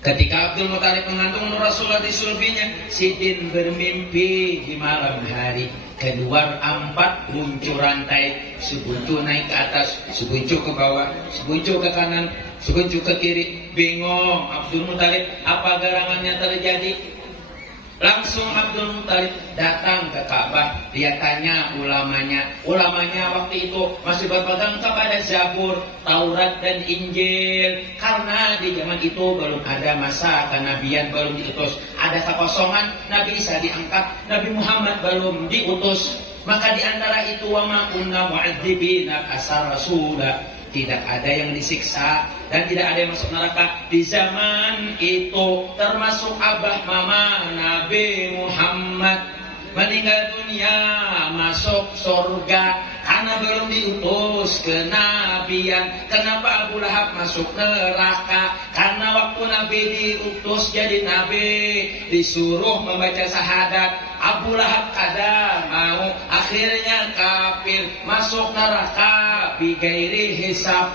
Ketika Abdul Muttalib mengandung nur Rasulullah di sulbinya, Sidin bermimpi di malam hari. Keluar 4 buncur rantai, sebuncur naik ke atas, sebuncur ke bawah, sebuncur ke kanan, sebuncur ke kiri. Bingung Abdul Muttalib, apa gerangannya terjadi? Langsung Abdul Muttalib datang ke Ka'bah. Dia tanya ulamanya. Ulamanya waktu itu masih berpegang kepada Zabur, Taurat dan Injil. Karena di zaman itu belum ada masa kenabian, belum diutus. Ada kekosongan, Nabi Isa diangkat, Nabi Muhammad belum diutus. Maka di antara itu, wa ma kunna mu'adzibina asar rasulah. Tidak ada yang disiksa dan tidak ada yang masuk neraka di zaman itu, termasuk abah mama Nabi Muhammad. Meninggal dunia masuk surga karena belum diutus kenabian. Kenapa Abu Lahab masuk neraka? Karena waktu Nabi diutus jadi Nabi, disuruh membaca syahadat, Abu Lahab kadang mau, akhirnya kafir, masuk neraka bigairi hisab,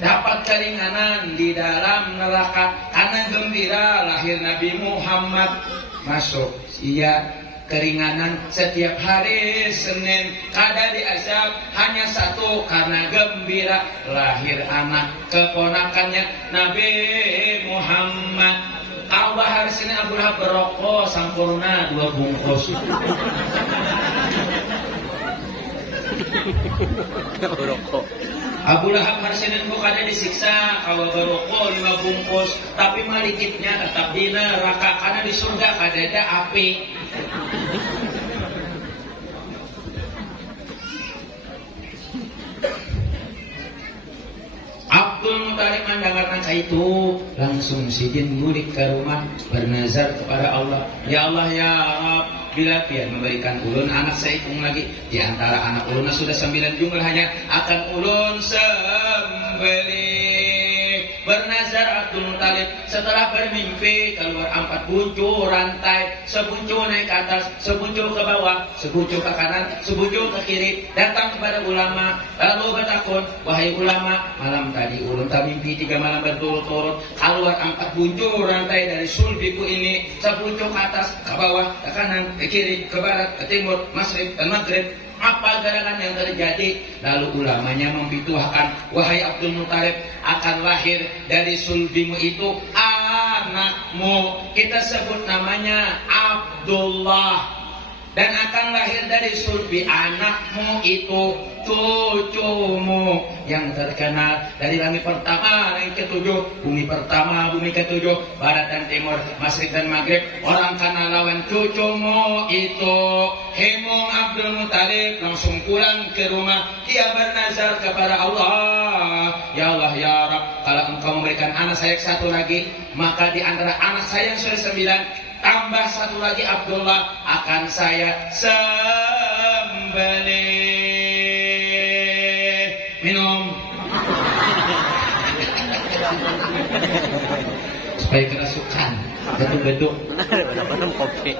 dapat keringanan di dalam neraka. Karena gembira lahir Nabi Muhammad, masuk keringanan setiap hari Senin. Kada diazab hanya satu, karena gembira lahir anak keponakannya Nabi Muhammad. Kalau hari Senin Abu Lahab berokok sampurna 2 bungkus. Rokok. Abu Lahab hari Senin bukannya disiksa kalau berokok 5 bungkus, tapi malikitnya tetap di neraka karena di surga kadada api. Abdul Muttalib mendengarkan itu, langsung Sidin mulik ke rumah, bernazar kepada Allah, ya Allah ya Rabb, bila Pian memberikan ulun anak seikung lagi, di antara anak ulun sudah 9 jumlahnya, akan ulun sembelih. Bernazar Abdul Muttalib setelah bermimpi keluar 4 buncur rantai, sebuncur naik ke atas, sebuncur ke bawah, sebuncur ke kanan, sebuncur ke kiri. Datang kepada ulama lalu bertakun, wahai ulama, malam tadi ulun tak mimpi 3 malam berturut-turut, keluar 4 buncur rantai dari sulbiku ini, sebuncur ke atas, ke bawah, ke kanan, ke kiri, ke barat, ke timur, masrib dan maghrib. Apa gerangan yang terjadi? Lalu ulamanya memfitwahkan, wahai Abdul Muttalib, akan lahir dari sulbimu itu anakmu, kita sebut namanya Abdullah, dan akan lahir dari sulbi anakmu itu cucumu yang terkenal dari langit pertama, langit ketujuh, bumi pertama, bumi ketujuh, barat dan timur, masyrik dan maghrib, orang kana lawan cucumu itu. Hemong Abdul Muttalib langsung pulang ke rumah. Dia bernazar kepada Allah, ya Allah ya Rabb, kalau engkau memberikan anak saya 1 lagi, maka di antara anak saya yang sudah 9 tambah 1 lagi Abdullah, akan saya sembelih. Minum supaya kerasukan beduk-beduk. Minum kopi.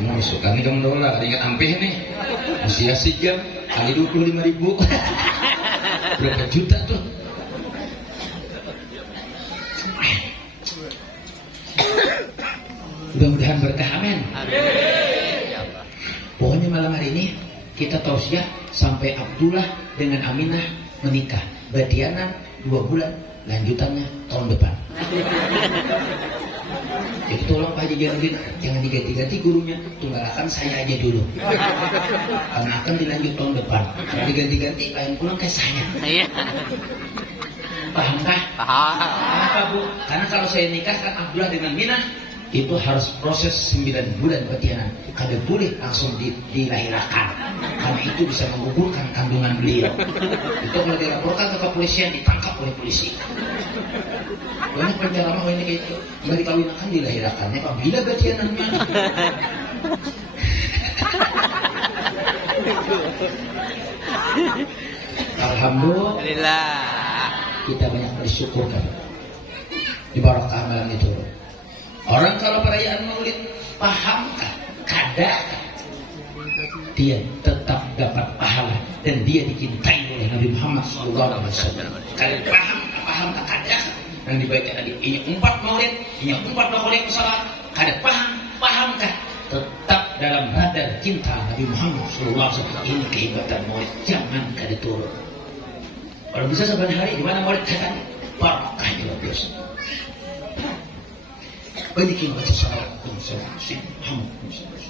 Kamu suka nih kamu dolar, ingat ampih nih, usia 1 jam kali 25.000 berapa juta tuh. Mudah-mudahan berkah, amin. Pokoknya malam hari ini kita tausiah sampai Abdullah dengan Aminah menikah, badianan 2 bulan, lanjutannya tahun depan. Jadi tolong Pak Haji Jainuddin jangan diganti-ganti gurunya, tunggalakan saya aja dulu, karena akan dilanjut tahun depan. Kalau diganti-ganti lain pulang ke saya. Iya. Paham kah? Paham. Kenapa Bu? Karena kalau saya nikahkan Abdullah dengan Minah, itu harus proses 9 bulan batianan. Kada boleh langsung dilahirkan, karena itu bisa menggugurkan kandungan beliau. Itu kalau dilaporkan ke kepolisian, ditangkap oleh polisi. Banyak penceramah ini kayak itu, nggak dikawinkan dilahirkannya, Pak, bila batianannya. Alhamdulillah Alhamdulillah. kita banyak bersyukur kan di barokah malam itu. Orang kalau perayaan Maulid paham kan, kadang dia tetap dapat pahala dan dia dicintai oleh Nabi Muhammad SAW. Kalian paham kadang yang dibaca tadi ini 4 Maulid, ini 4 Maulid salat. Kalian paham kan? Tetap dalam radar cinta Nabi Muhammad SAW. Ini kehebatan Maulid, jangan kada turun. Kalau bisa saban hari di mana Maulid datang, barokahnya luar biasa. Banyak baca salat, Muhammad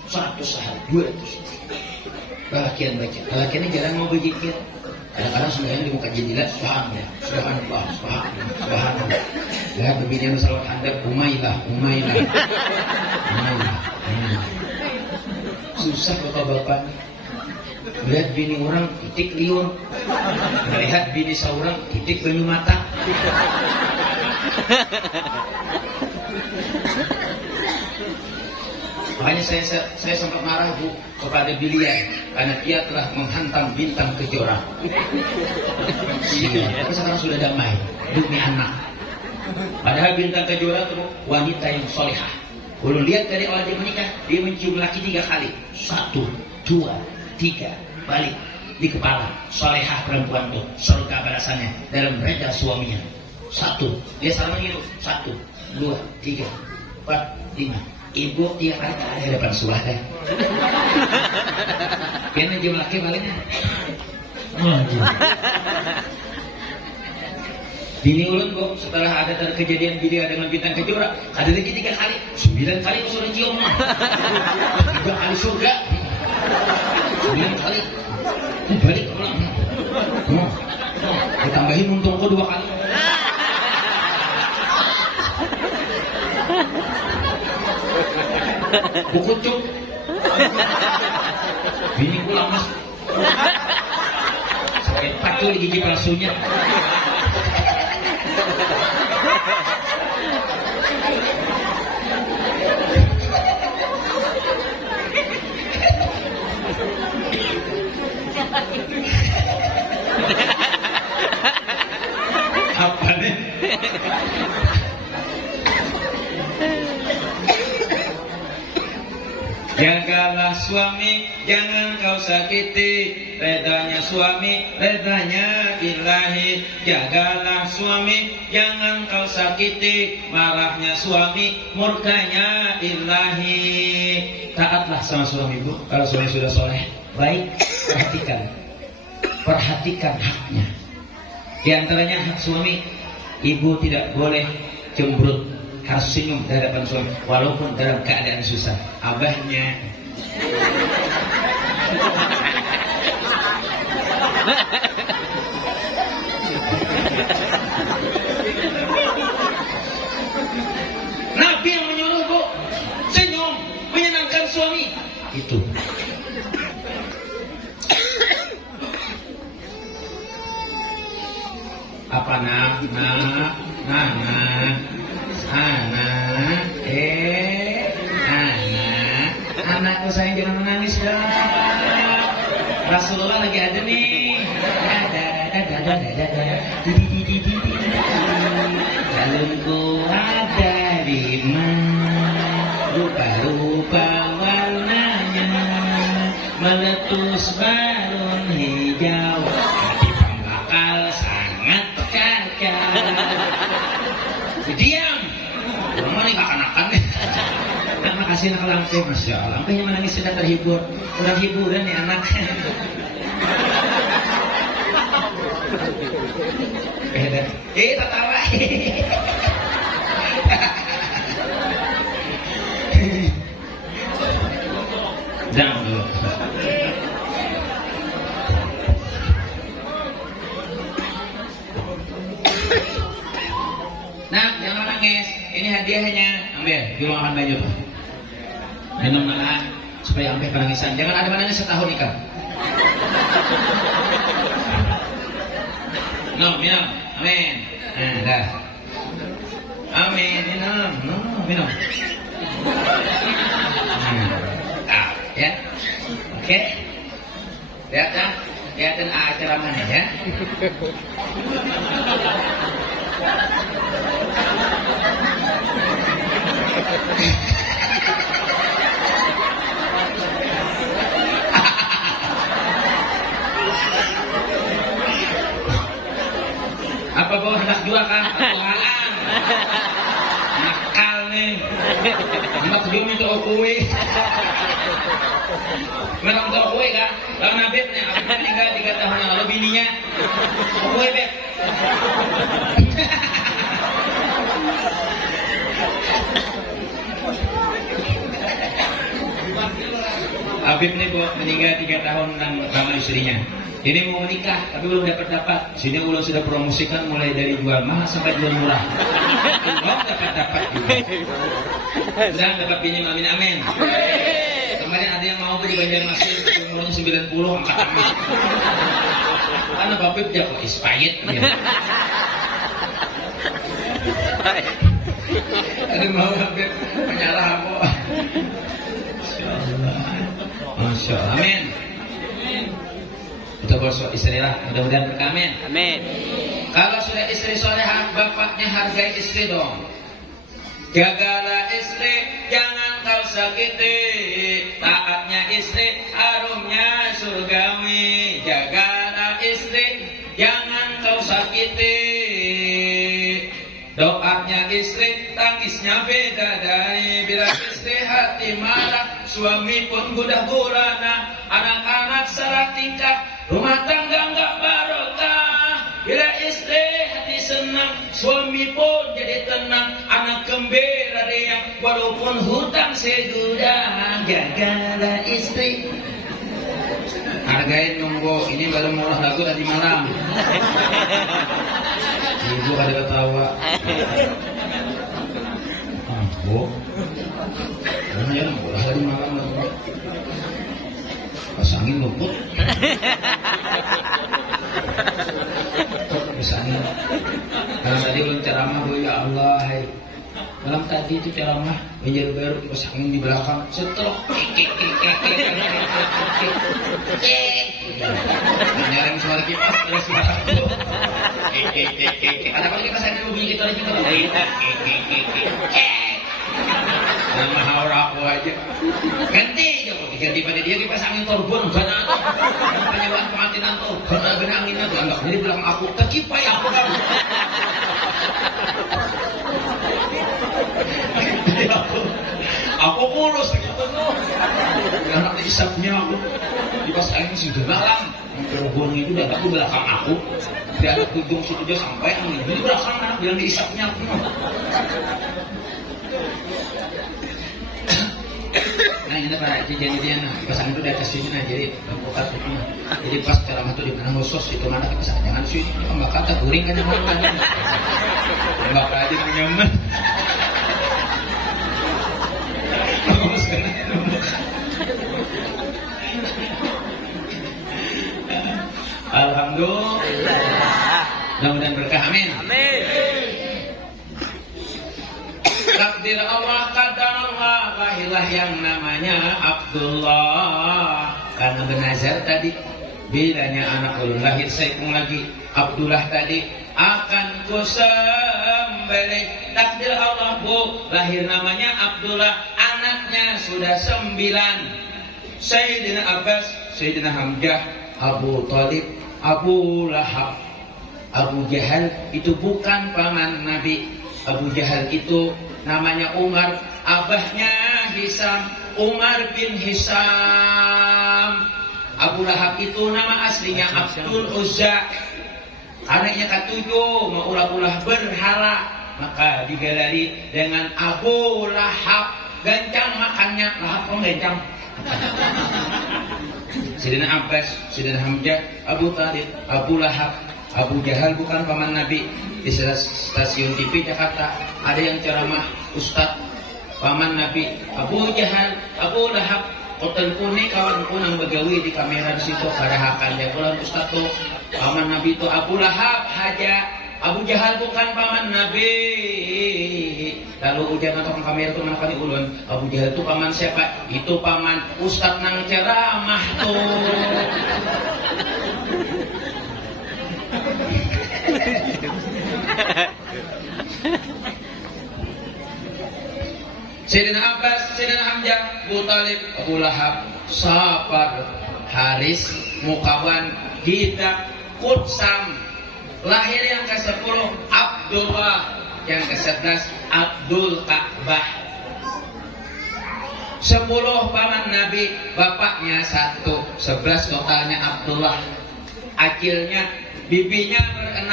100 sehari, 200. Lelakian baca, lelakiannya jarang mau berzikir. Kadang-kadang sembahyang di muka jendela, subhanallah. Lihat begini salawat handap, Umailah. Susah bapak-bapak. Lihat bini orang, titik liur. Melihat bini seorang, titik banyu mata. Makanya saya sempat marah Bu kepada Bilian karena dia telah menghantam bintang kejora. Tapi sekarang sudah damai demi anak. Padahal bintang kejora itu wanita yang solehah. Belum lihat dari awal dia menikah, dia mencium laki 3 kali. 1, 2, 3, balik di kepala. Solehah perempuan itu, surga balasannya dalam reda suaminya. 1, dia sama gitu. 1, 2, 3, 4, 5. Ibu dia ada di depan suara. Kena jam laki baliknya. Bini ulun kok setelah ada kejadian dia dengan bintang kejora, ada lagi 3 kali, 9 kali sudah cium. 3 kali surga, 9 kali. Balik pulang. Ditambahin untungku 2 kali. Bukucuk bini pulang mas sampai patuh di gigi palsunya. Apa nih? Jagalah suami, jangan kau sakiti. Redanya suami, redanya ilahi. Jagalah suami, jangan kau sakiti. Marahnya suami, murkanya ilahi. Taatlah sama suami Bu. Kalau suami sudah soleh, baik, perhatikan haknya. Di antaranya hak suami, ibu tidak boleh cemberut, harus senyum di hadapan suami walaupun dalam keadaan susah. Abahnya Nabi yang menyuruh Bu senyum, menyenangkan suami. Itu apa anak anakku sayang jangan menangis dong. Rasulullah lagi ada nih. Calonku ada di mana? Rupa-rupa warnanya meletus balon hijau. Hati pembakal sangat kacau. Diam. Mama nih kakan-kakan nih. Terima kasih anak lampe, Masya Allah. Lampenya menangis sudah terhibur. Kurang hiburan nih anak. Tertawa. Jangan dulu. Nah, jangan nangis. Ini hadiahnya. Ambil, di ruangan baju tuh. Minum nahan supaya ambil penangisan. Jangan ada menangis setahun nikah. Minum. Amin. Dah. Amin. Minum. Ya. Oke. Lihat dah. Lihatin aja. ceramahnya ya. Apa bawa hendak jual kah? Apaan? Nakal nih. Hendak jual minta kue. Memang minta kue kah? Kalau Nabib nih, aku meninggal 3 tahun yang lalu bininya. Kue Beb. Habib nih meninggal 3 tahun sama istrinya. Ini mau menikah, tapi belum dapat. Sini ulang sudah promosikan mulai dari jual mahal sampai jual murah. Belum dapat juga. Sedang dapat bini amin amin. Kemarin ada yang mau di Banjarmasin umurnya 90 angkat amin. Karena Habib jago ispayet ya. Ada mau Habib menyalah aku. Masya Allah. Amin. Kita bosok istri lah, mudah-mudahan berkamin. Amin. Kalau sudah istri solehah, bapaknya hargai istri dong. Jagalah istri, jangan kau sakiti. Taatnya istri, harumnya surgawi. Jagalah istri, jangan kau sakiti. Doanya istri, tangisnya beda dari bila istri hati marah, suami pun mudah gurana, anak-anak salah tingkah, rumah tangga enggak barokah. Bila istri hati senang, suami pun jadi tenang, anak gembira riang, walaupun hutang segudang. Jagalah istri. Hargain nunggu, ini baru murah lagu tadi malam. Ibu ada ketawa. Bu, namanya murah tadi malam lagu. Pas angin luput. Pas angin. Kalau tadi belum ceramah, bu ya Allah, hai. Malam tadi itu ceramah Banjar Baru, pas angin di belakang setruk. Nyarang suara kipas terus suara aku. Ada apa kipas ada bunyi gitu aja gitu. Nama haur aku aja. Ganti pada dia kipas angin turbon gana tuh. Penyewaan pengantinan tuh. Gana anginnya tuh enggak. Jadi belakang aku kecipai aku kan. Aku kurus gitu tuh. Karena isapnya aku di pas angin sudah malam. Terbang itu udah aku belakang aku. Tidak ada ujung situ aja sampai angin. Jadi belakang aku bilang di isapnya aku. Nah ini para kejadian pas angin itu di atas sini nah jadi tempat itu. Jadi pas ceramah itu di mana khusus itu mana kita jangan sini. Mbak kata guring kan yang makan. Mbak aja nyaman. Alhamdulillah. Mudah-mudahan berkah, amin. Amin. Takdir Allah, qadar Allah, lahirlah yang namanya Abdullah. Karena bernazar tadi, bilanya anak ulun lahir saikung lagi Abdullah tadi akan kusembelih. Takdir Allah bu, lahir namanya Abdullah, anaknya sudah 9. Sayyidina Abbas, Sayyidina Hamzah, Abu Talib, Abu Lahab, Abu Jahal itu bukan paman Nabi. Abu Jahal itu namanya Umar, abahnya Hisam, Umar bin Hisam. Abu Lahab itu nama aslinya Abdul Uzza. Anaknya ketujuh mau ulah-ulah berhala, maka digelari dengan Abu Lahab. Gancang makannya, lahap kok gancang. Sayyidina Abbas, Sayyidina Hamzah, Abu Talib, Abu Lahab, Abu Jahal bukan paman Nabi. Di stasiun TV Jakarta ada yang ceramah Ustadz paman Nabi Abu Jahal, Abu Lahab. Hotel pune kawan pun yang begawi di kamera di situ kadahakan dia bulan Ustadz tuh paman Nabi itu Abu Lahab haja. Abu Jahal bukan paman Nabi. Lalu ujian atau kamera itu mana kali ulun? Abu Jahal itu paman siapa? Itu paman Ustadz nang ceramah tuh. Sayyidina Abbas, Sayyidina Hamzah, Abu Talib, Abu Lahab, Safar, Haris, Mukawan, Gita, Kutsam. Lahir yang ke-10 Abdullah, yang ke-11 Abdul Ka'bah. 10 paman Nabi, bapaknya 1, 11 totalnya Abdullah. Akilnya, bibinya ber-6,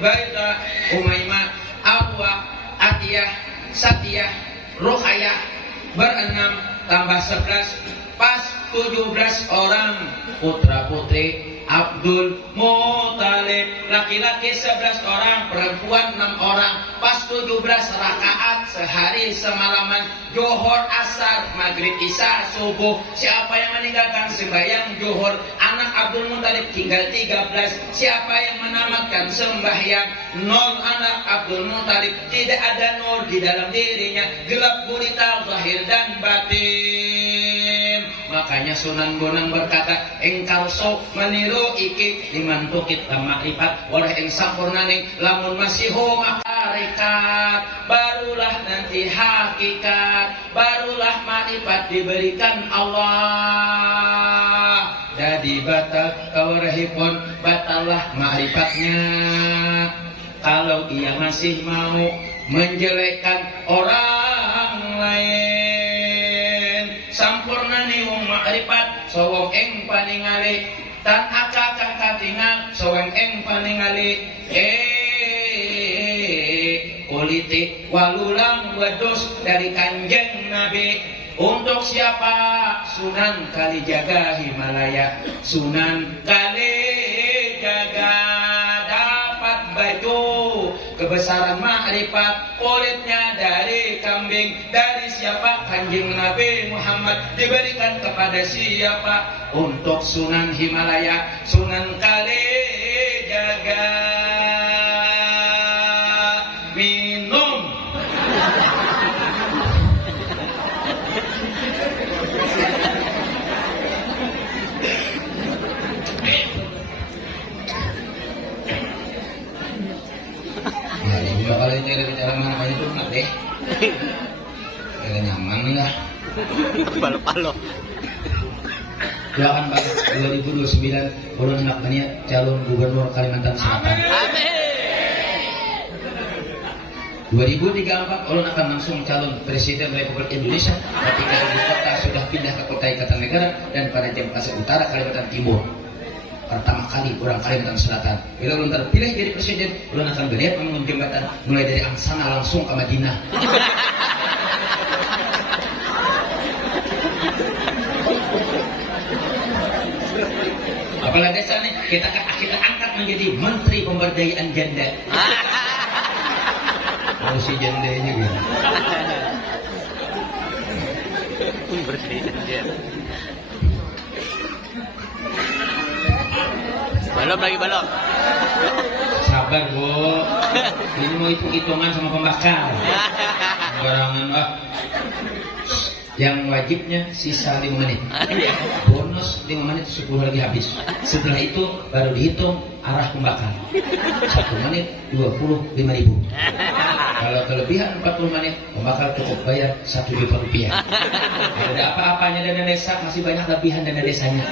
Baidah, Umaymah, Awwa, Atiyah, Satiyah, Ruqayyah ber-6 tambah 11, pas 17 orang putra putri. Abdul Muthalib, laki-laki 11 orang, perempuan 6 orang, pas 17 rakaat sehari semalaman, Zuhur, Asar, Maghrib, Isya, Subuh. Siapa yang meninggalkan sembahyang Zuhur, anak Abdul Muthalib tinggal 13. Siapa yang menamatkan sembahyang, 0 anak Abdul Muthalib, tidak ada nur di dalam dirinya, gelap gulita zahir dan batin. Makanya Sunan Bonang berkata, engkau sok meniru iki liman tukit makrifat oleh ing sampurnaning lamun masih maka rekat, barulah nanti hakikat, barulah makrifat diberikan Allah. Jadi batal kawarahipun, batallah makrifatnya. Kalau ia masih mau menjelekkan orang lain, sampurna ni wong makrifat sawong ing paningali, tan akakang katingal sawong ing paningali. Politik walulang wedus dari Kanjeng Nabi. Untuk siapa? Sunan Kalijaga Himalaya, Sunan Kalijaga dapat baju kebesaran makrifat, kulitnya dari kambing. Dari siapa? Kanjeng Nabi Muhammad. Diberikan kepada siapa? Untuk Sunan Himalaya, Sunan Kalijaga. Minum. Kalau nyari bicara mana itu enak deh. Kira nyaman lah. Palo-palo. Doakan Pak 2029 ulun hendak niat calon gubernur Kalimantan Selatan. Amin. 2034 ulun akan langsung calon presiden Republik Indonesia ketika ibu kota sudah pindah ke kota Ikatan-Negara dan pada jam Pasir Utara Kalimantan Timur. Pertama kali orang Kalimantan Selatan. Bila ulun terpilih jadi presiden, ulun akan berniat membangun jembatan mulai dari Angsana langsung ke Madinah. Apalagi desa nih, kita angkat menjadi Menteri Pemberdayaan Janda. Kalau si jandanya gitu. Pemberdayaan janda. Balok lagi balok. Sabar Bu, ini mau hitung-hitungan sama pembakar. Barangan Pak. Yang wajibnya sisa 5 menit. Bonus 5 menit 10 lagi habis. Setelah itu baru dihitung arah pembakar. 1 menit 25.000. Kalau kelebihan 40 menit, pembakar cukup bayar 1 juta rupiah. Kalau ada apa-apanya dana desa, masih banyak lebihan dana desanya.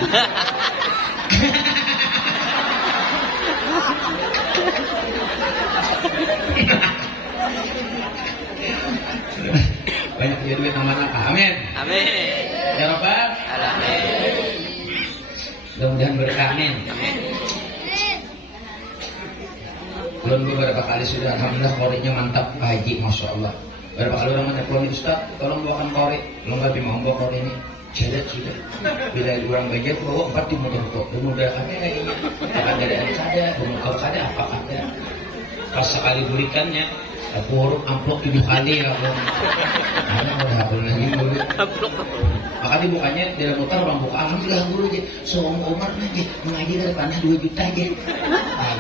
Banyak dia duit nama apa? Amin. Amin. Ya Rabbal Alamin. Mudah-mudahan berkah. Amin. Belum beberapa kali sudah, alhamdulillah korenya mantap, Pak Haji, masya Allah. Beberapa kali orang menelepon, Ustaz, tolong bawakan kore. Belum nggak mau bawa kore ini. Jadat sudah. Bila orang banyak bawa 4 di motor. Mudah kami kayaknya. Akan ada kada, motor kada, apa kada. Pas sekali berikannya, aku huruf amplop 7 kali ya. Mana udah hafal lagi dulu. Maka dibukanya dalam motor orang buka, alhamdulillah guru aja. Soalnya Umar aja mengaji dari panah 2 juta aja.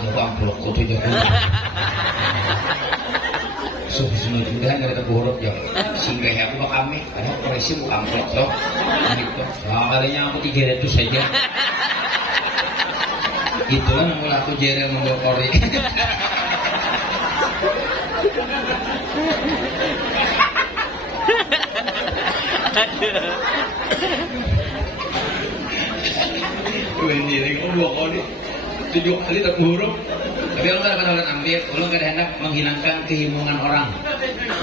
Coba amplop kok 7 juta. Mudah-mudahan nggak ada huruf ya. Singgah aku bak kami, ada koreksi buka amplop loh. Gitu. Nah, kalinya aku 300 saja. Gitu kan aku jere membawa korek. Ini ngomong kok nih 7 kali tak huruf. Tapi orang kadang-kadang ambil, orang kadang hendak menghilangkan kehimungan orang.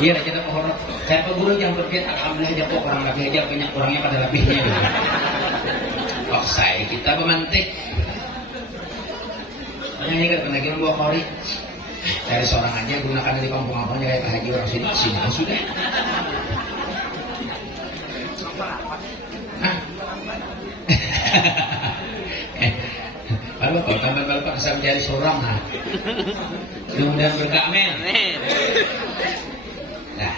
Iya, kita pohon. Saya guru yang berpikir, alhamdulillah aja kok orang lebih aja banyak orangnya pada lebihnya. Kok saya kita memantik. Ini kan pernah kira bawa kori. Cari seorang aja gunakan di kampung-kampungnya kayak Pak Haji orang sini sudah. Kalau tambah bisa menjadi seorang, mudah-mudahan berkah, amin. Nah,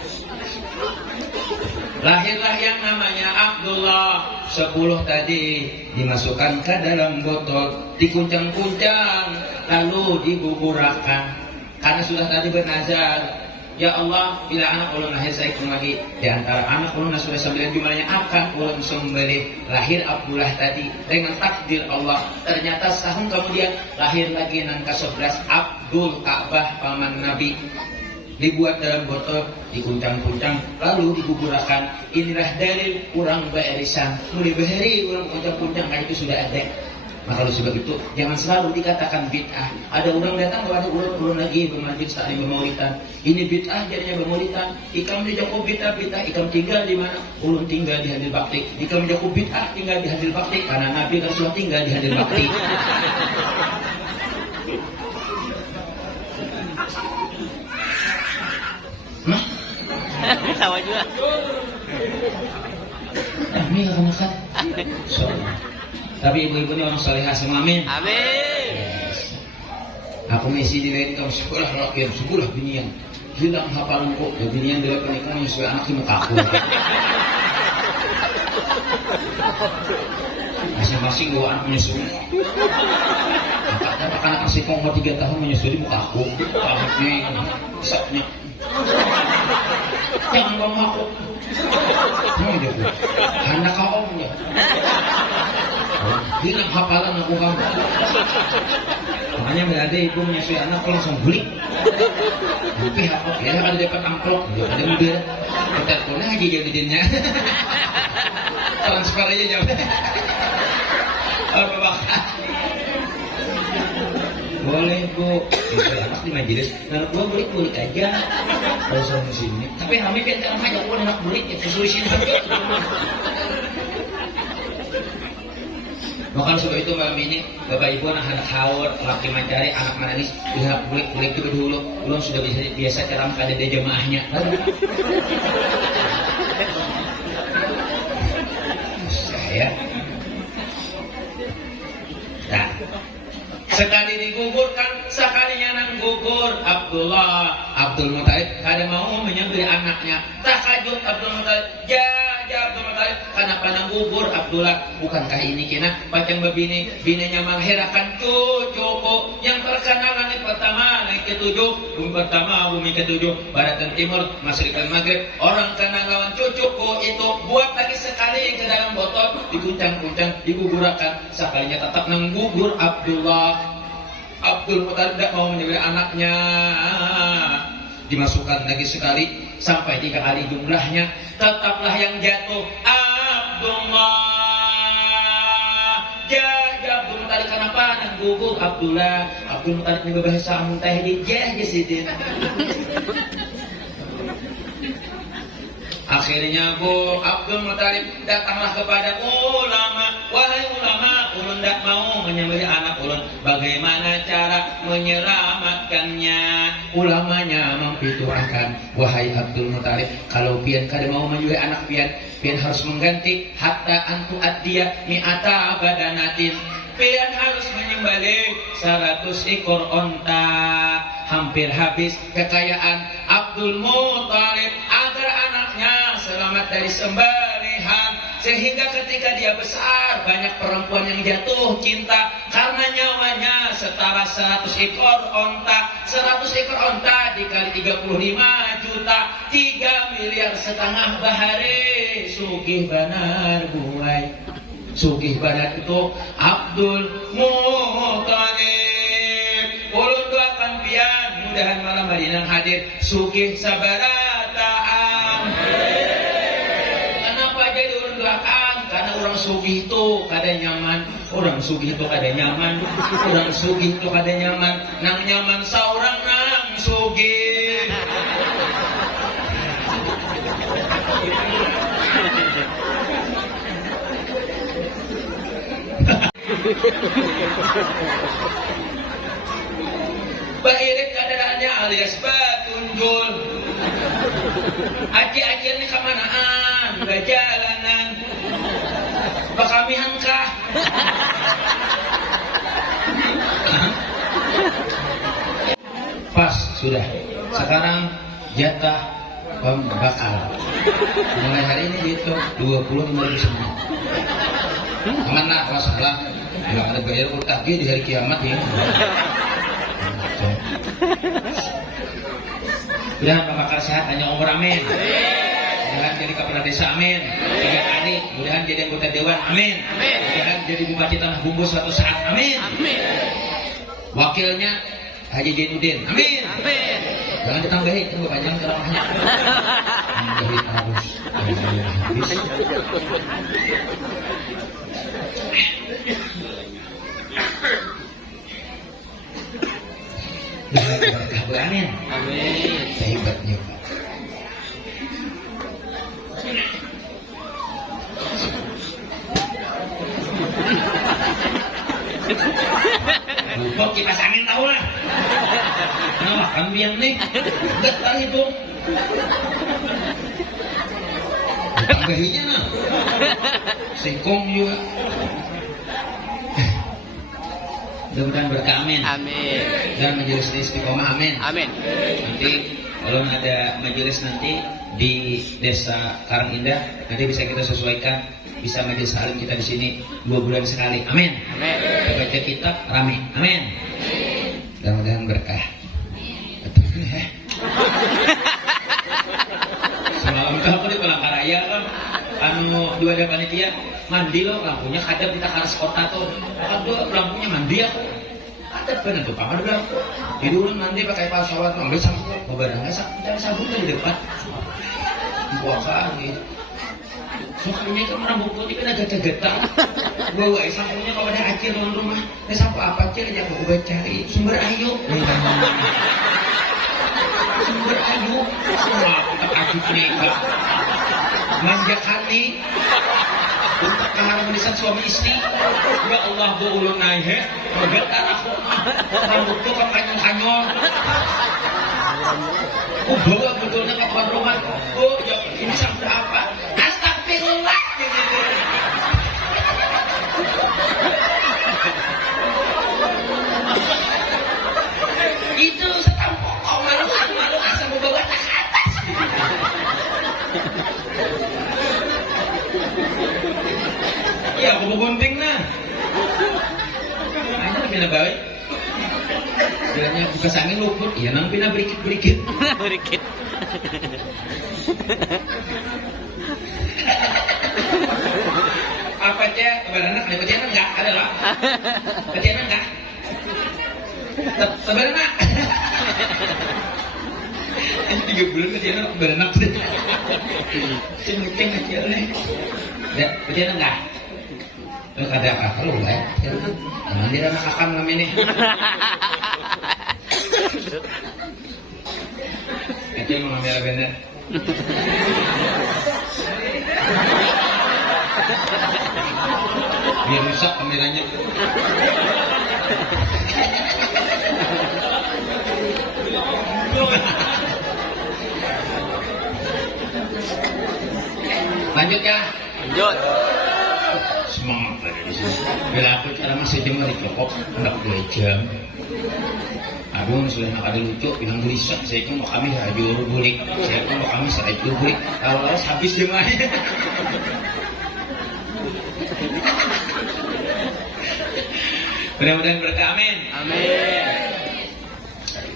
lahirlah yang namanya Abdullah. 10 tadi dimasukkan ke dalam botol, dikuncang-kuncang, lalu digugurkan. Karena sudah tadi bernazar, ya Allah, bila anak ulun lahir saya lagi di antara anak ulun sudah 9 jumlahnya akan ulun sembelih. Lahir Abdullah tadi dengan takdir Allah. Ternyata setahun kemudian lahir lagi yang ke-11 Abdul Ka'bah paman Nabi. Dibuat dalam botol, dikuncang-kuncang, lalu digugurkan. Inilah dalil kurang beirisan. Mulai beheri orang kuncang-kuncang kayak itu sudah ada. Maka oleh sebab itu jangan selalu dikatakan bid'ah. Ada orang datang kepada ulun lagi bermajlis saling bermaulidan. Ini bid'ah jadinya bermaulidan. Ikam di Joko bid'ah. Ikam tinggal di mana? Ulun tinggal di Hadil Bakti. Ikam Joko bid'ah tinggal di Hadil Bakti karena Nabi Rasulullah tinggal di Hadil Bakti. Nah, Tawa juga. ini akan tapi ibu-ibu ini orang salihah semua, amin. Amin. Yes. Aku misi di lain kamu sekolah rakyat, sekolah binian. Hilang hafalan kok, ya binian dia pernikahan yang sudah anak di muka aku. Masing-masing dua anak menyusul. Anak kasih kongko 3 tahun menyusul di muka aku. Akhirnya, isapnya. Jangan bawa aku. Ini dia bu. Anak kau omnya. Hilang hafalan aku kamu. Makanya berarti ibu menyusui anak aku langsung beli. Tapi hafal ya ada dapat amplop, ada mobil. Teleponnya aja jadinya. Transfer aja jauh. Apa bakal? Boleh bu, menyusui anak di majelis. Anak gua bulik aja. Kalau sama sini. Tapi kami kan jangan aja gua anak bulik ya susui sini. Maka sebab itu Mbak Mini, Bapak Ibu anak haur, laki mencari anak menangis, lihat kulit itu dulu, belum sudah biasa ceramkan ada jemaahnya. Saya, nah, sekali digugurkan, sekalinya nang gugur Abdul Muttalib, kada mau menyembelih anaknya, tahajud Abdul Muttalib, Abdul Muttalib, kenapa nang gugur Abdullah? Bukankah ini kena pacang bebini, bininya melahirkan cucuku yang terkenal langit pertama, langit ketujuh, bumi pertama, bumi ketujuh, barat dan timur, masyrik dan maghrib. Orang kenal lawan cucuku itu buat lagi sekali ke dalam botol, diguncang-guncang, digugurkan, sekalinya tetap nang gugur Abdul Muttalib tidak mau menyembelih anaknya. Dimasukkan lagi sekali sampai 3 kali jumlahnya, tetaplah yang jatuh Abdullah. Abdul Muttalib kenapa nak gugur Abdullah? Abdul Muttalib ini bahasa muntah di sidin. Akhirnya Abdul Muttalib datanglah kepada ulama. Wahai ulama, ulun tidak mau menyembelih anak ulun. Bagaimana cara menyelamatkannya? Ulamanya memfitnahkan. Wahai Abdul Muttalib, kalau pian kada mau menyembelih anak pian harus mengganti hatta antu addiya mi'ata badanatin. Pian harus menyembelih 100 ekor onta. Hampir habis kekayaan Abdul Muttalib agar anaknya selamat dari sembelihan, sehingga ketika dia besar banyak perempuan yang jatuh cinta karena nyawanya setara 100 ekor onta. 100 ekor onta dikali 35 juta, 3,5 miliar bahari. Sugih banar buai, sugih banar itu Abdul Muttalib. Ulun doakan pian mudahan malam hari nang hadir sugih sabarataan. Kenapa sugih itu kada nyaman, orang sugih itu kada nyaman, orang sugih itu kada nyaman, nang nyaman saurang nang sugih. Bairik kadaraannya alias batunjul. Aji-ajian ini kemanaan, gak jalanan. Bakamihan kah? Pas, sudah. Sekarang jatah pembakar. Mulai hari ini gitu, 25 menit. Aman lah, masalah. Nggak ada bayar utangnya di hari kiamat ya. Mudah pembakar sehat hanya umur, amin. Mudahan jadi kepala desa, amin. 3 kali, mudahan jadi anggota dewan, amin. Mudahan jadi bupati Tanah Bumbu suatu saat, amin. Wakilnya Haji Jainuddin, amin. Jangan ditambahin, tunggu panjang ceramahnya. Tambahin harus. Amin. Amin. Hebatnya Pak. Lupa kipas angin tahu lah. Nah, kan biang nih. Getar itu. Tambahinya nah. Singkong juga. Mudah-mudahan berkah, amin. Amin. Dan majelis istiqomah, amin. Amin. Nanti kalau ada majelis nanti di desa Karangindah, nanti bisa kita sesuaikan, bisa majelis salim kita di sini 2 bulan sekali, amin. Amin. Baca kitab rame, amin. Mudah-mudahan berkah. Betul ya. Semalam kamu di Palangkaraya kan, anu 2 ada panitia mandi loh, lampunya kadang kita harus kota tuh. Aduh, lampunya mandi aku. Ada benar tuh, paman bilang tiduran mandi pakai pas sholat, ambil sampo, barangnya cari sabun di depan. Puasa gitu. Soalnya kan rambut putih kan agak getar. Bawa samponya kalau ada acil di rumah, sampo apa acil aja aku cari sumber ayu. Sumber ayu, semua kita kasih nikah. Manjakan nih. Untuk keharmonisan suami istri. Ya Allah, bu ulun naik bergetar aku. Rambutku kan kanyong-kanyong. Bawa betulnya ke tuan rumah. Oh, ya, ini sampai apa? Astagfirullah. Itu setampuk kau malu asal membawa tas atas. Ya, aku mau gunting nah. Ini pina baik. Bilangnya buka angin luput, ya nang pina berikit-berikit. Berikit. Apa aja kebaran anak, ada enggak? Ada lah. Kecianan enggak? Kebaran anak. 3 bulan kecianan kebaran anak. Cengkeng aja nih. Ya, kecianan enggak? Terus ada apa? Kalau enggak ya, jangan dia anak akam kami nih. Itu yang mengambil benar. Biar rusak kameranya. Lanjut ya. Lanjut. Semangat lagi di sini. Bila aku cara masih jam lagi cukup, hendak 2 jam. Aduh, sudah nak ada lucu, bilang gelisah. Saya kan mau kami hajur bulik. Saya kan mau kami hajur bulik. Kalau harus habis jemaahnya. Mudah-mudahan berkah, amin. Amin.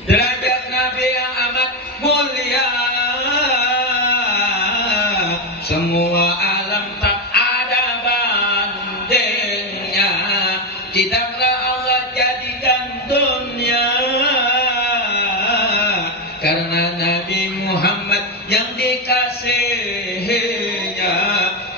Derajat Nabi yang amat mulia, semua alam tak ada bandingnya. Tidaklah Allah jadikan dunia, karena Nabi Muhammad yang dikasihinya,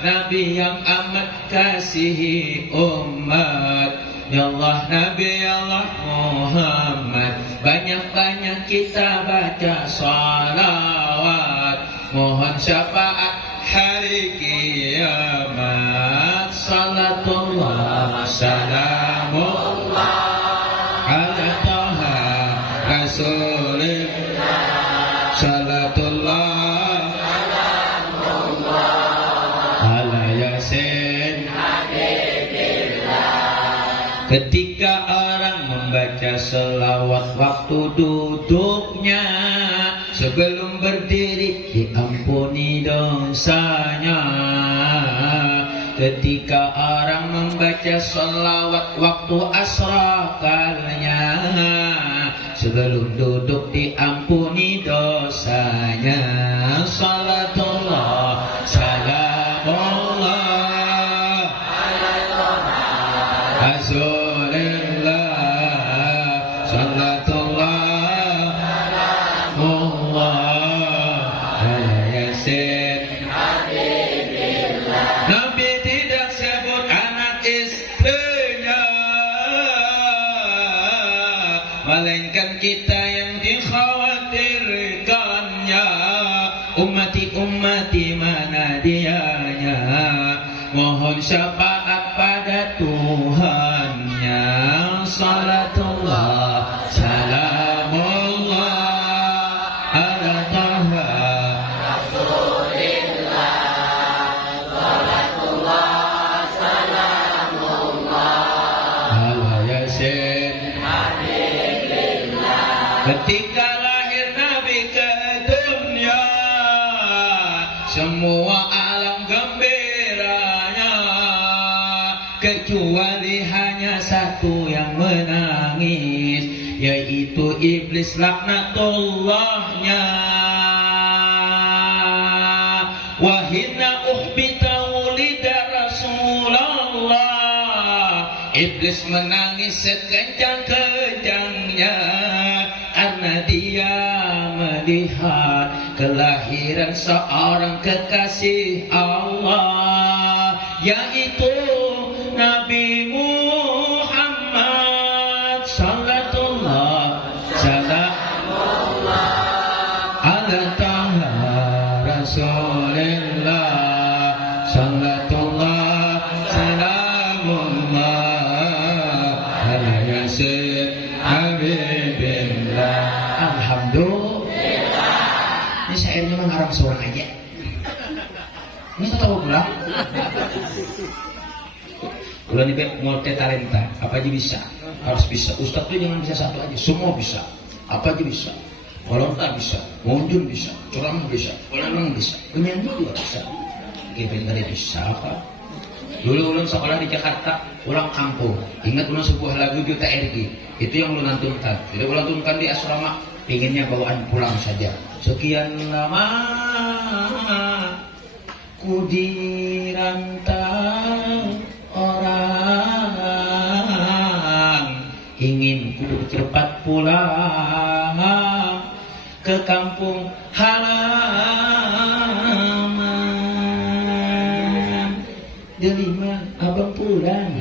Nabi yang amat kasihi umat. Ya Allah Nabi ya Allah Muhammad, banyak-banyak kita baca salawat, mohon syafaat hari kiamat. Salatullah salamullah ala taha rasulillah. Salatullah ala yasin. Ketika orang membaca selawat waktu duduknya, sebelum berdiri diampuni dosanya. Ketika orang membaca selawat waktu asrakalnya, sebelum duduk diampuni dosanya. Salatullah salamullah Rasulillah. Salatullah salamullah ala yasin. Nabi tidak sebut anak istrinya, melainkan kita yang dikhawatirkannya. Ummati mana dianya, mohon syafaat pada Tuhannya. Salatullah salamullah ala taha rasulillah. Salatullah salamullah ala yasin. Ketika lahir Nabi ke dunia, semua alam gembiranya, kecuali hanya satu yang menangis, yaitu iblis laknatullahnya. Wahina uhbita wulida Rasulullah. Iblis menangis sekencang-kencangnya karena dia melihat kelahiran seorang kekasih Allah, yaitu Nabi Muhammad. Salatullah salamullah ala taha rasulillah. Salatullah salamullah ala yasin habibillah. Alhamdulillah. Ini syairnya mah ngarang seorang aja. Ini tahu pulang. Ulah nih multi talenta, apa aja bisa, harus bisa. Ustadz tuh jangan bisa satu aja, semua bisa. Apa aja bisa. Volontar bisa, ngunjung bisa, ceramah bisa, ulang bisa, penyanyi juga bisa. Kevin tadi bisa apa? Dulu ulang sekolah di Jakarta, ulang kampung. Ingat ulang sebuah lagu Juta RG, itu yang ulang lantunkan. Jadi ulang lantunkan di asrama, pinginnya bawaan pulang saja. Sekian lama ku dirantau orang, ingin ku cepat pulang ke kampung halaman. Delima abang pulang.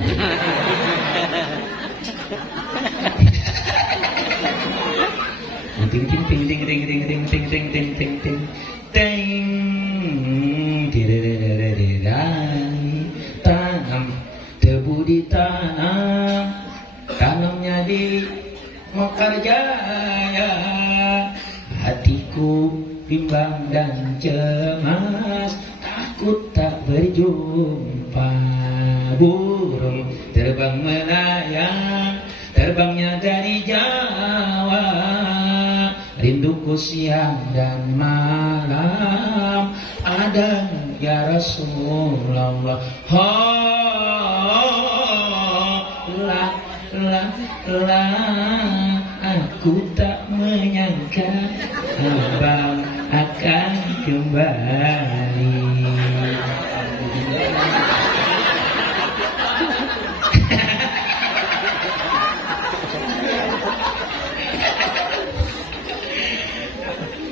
Ting ting ting ting ting ting ting ting ting ting ting ting ting tanam tebu ditanam, tanamnya di Mekarjaya. Hatiku bimbang dan cemas, takut tak berjumpa. Burung terbang melayang, terbangnya dari Jawa. Rinduku siang dan malam ada ya Rasulullah. Aku tak menyangka abang akan kembali.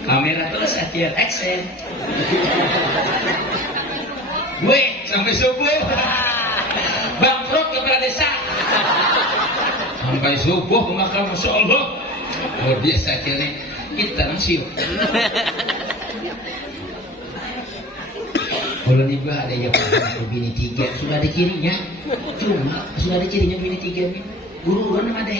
Kamera terus akhir action. Gue sampai subuh. bangkrut kepala desa. Sampai subuh makan Masya Allah. Luar biasa akhirnya kita nasiu. Kalau niba ada yang bini 3 sudah ada cirinya. Cuma sudah ada cirinya bini 3 ini. Guru orang ada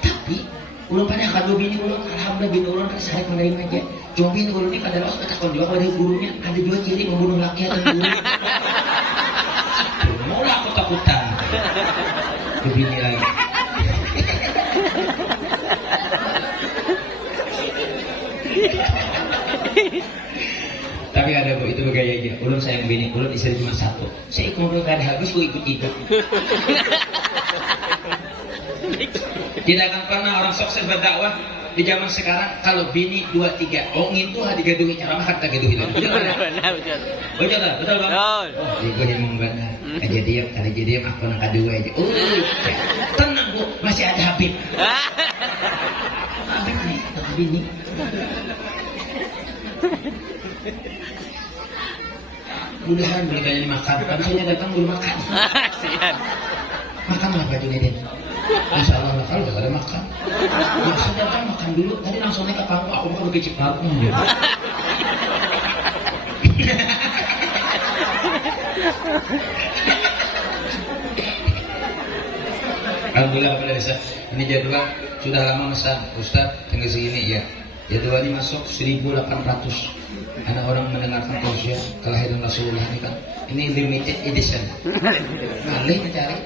tapi ulun pada kalau bini ulun alhamdulillah bini ulun kesahit menerima aja. Cuma bini ulun ini pada lawas kata juga pada gurunya ada juga ciri membunuh laki atau guru. Mula aku takutan. Ke bini lagi. Tapi ada bu itu gayanya. Ulun sayang bini, ulun istri cuma 1. Saya ikut gak ada habis, gue ikut. Tidak akan pernah orang sukses berdakwah di zaman sekarang kalau bini 2-3. Oh itu hadi gaduhi cara makan tak gaduhi. Betul bang. Oh, gue yang benar. Ada jadi aku nak kedua aja. Tenang bu, masih ada Habib. Habib nih, bini. Mudahan mereka ini makan. Paginya datang belum makan. Makan apa tuh ini? Insya Allah kalau gak ada makan. Maksud datang makan dulu. Tadi langsung naik ke pangku. Aku mau ke Ciparung. Alhamdulillah kepada desa. Ini jadwal sudah lama mesan. Ustaz tinggal segini ya. Jadwal ini masuk 1.800. Ada orang mendengarkan tausiah kelahiran Rasulullah ini kan. Ini limited edition. Malih mencari.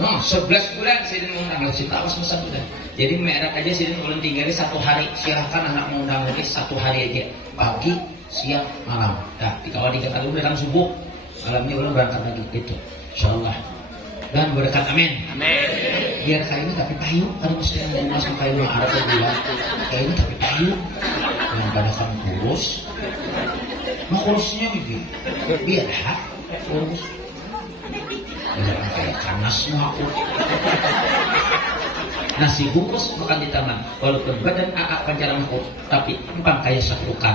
11 bulan Sidin mengundang lagi. Awas masa sudah. Jadi merek aja Sidin ulun tinggalnya 1 hari. Silahkan anak mengundang lagi 1 hari aja. Pagi, siang, malam. Nah, kalau dikatakan udah datang subuh, malamnya ulun berangkat lagi gitu. Insyaallah. Dan berdekat amin. Amin. Biar kayu tapi payu. Kalau mesti yang masuk kayu ada bulan. Kayu tapi payu. Yang pada kan kurus. Mau kurusnya gitu. Biar kurus. Jangan kayak panas semua aku. Nasi bungkus makan di taman. Walaupun badan aak pancaran kurus, tapi empang kayak sakrukan.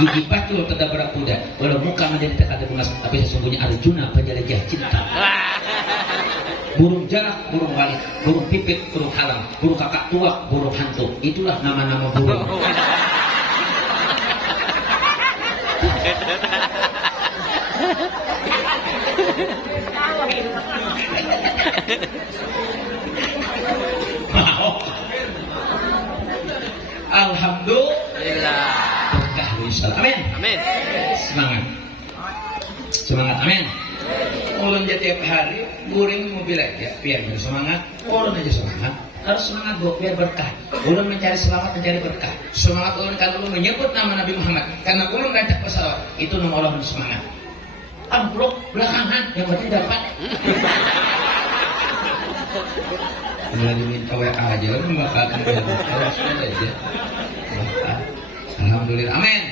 Gigi batu tertabrak kuda. Walau muka menjadi tak ada bungas, tapi sesungguhnya Arjuna penjelajah cinta. Burung jalak, burung walit, burung pipit, burung halang, burung kakak tua, burung hantu. Itulah nama-nama burung. Mau. Alhamdulillah. Amin. Amin. Semangat. Amin. Ulun aja tiap hari guring mobil aja biar bersemangat. Ulun aja semangat. Harus semangat bu, biar berkah. Ulun mencari selamat, mencari berkah. Semangat ulun kan ulun menyebut nama Nabi Muhammad. Karena ulun ngajak pesawat. Itu nama Allah semangat. Amplop belakangan yang penting dapat. Lagi minta WA aja, ulun bakal aja. Alhamdulillah. Amin.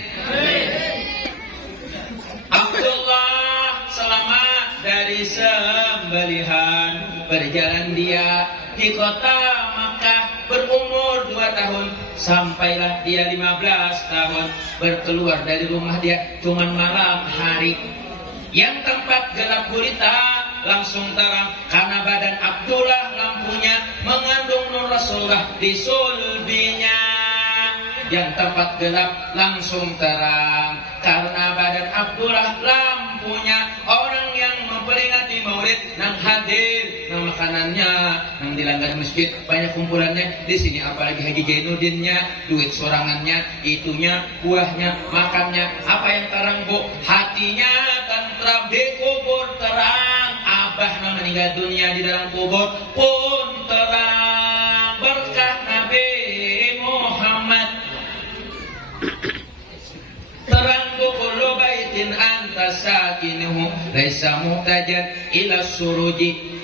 Abdullah selamat dari sembelihan. Berjalan dia di kota Makkah berumur 2 tahun. Sampailah dia 15 tahun. Berkeluar dari rumah dia cuman malam hari. Yang tempat gelap gulita langsung terang karena badan Abdullah lampunya mengandung nur Rasulullah di sulbinya. Yang tempat gelap langsung terang karena badan Abdullah lampunya. Orang yang memperingati maulid nang hadir nang makanannya nang di langgar masjid banyak kumpulannya di sini, apalagi Haji Jainuddinnya, duit sorangannya, itunya, buahnya, makannya. Apa yang terang bu? Hatinya tentram di kubur terang. Abah nang meninggal dunia di dalam kubur pun terang berkah Nabi Muhammad. Terang kullu baitin anta sakinuhu laisa muhtajan ila suruji.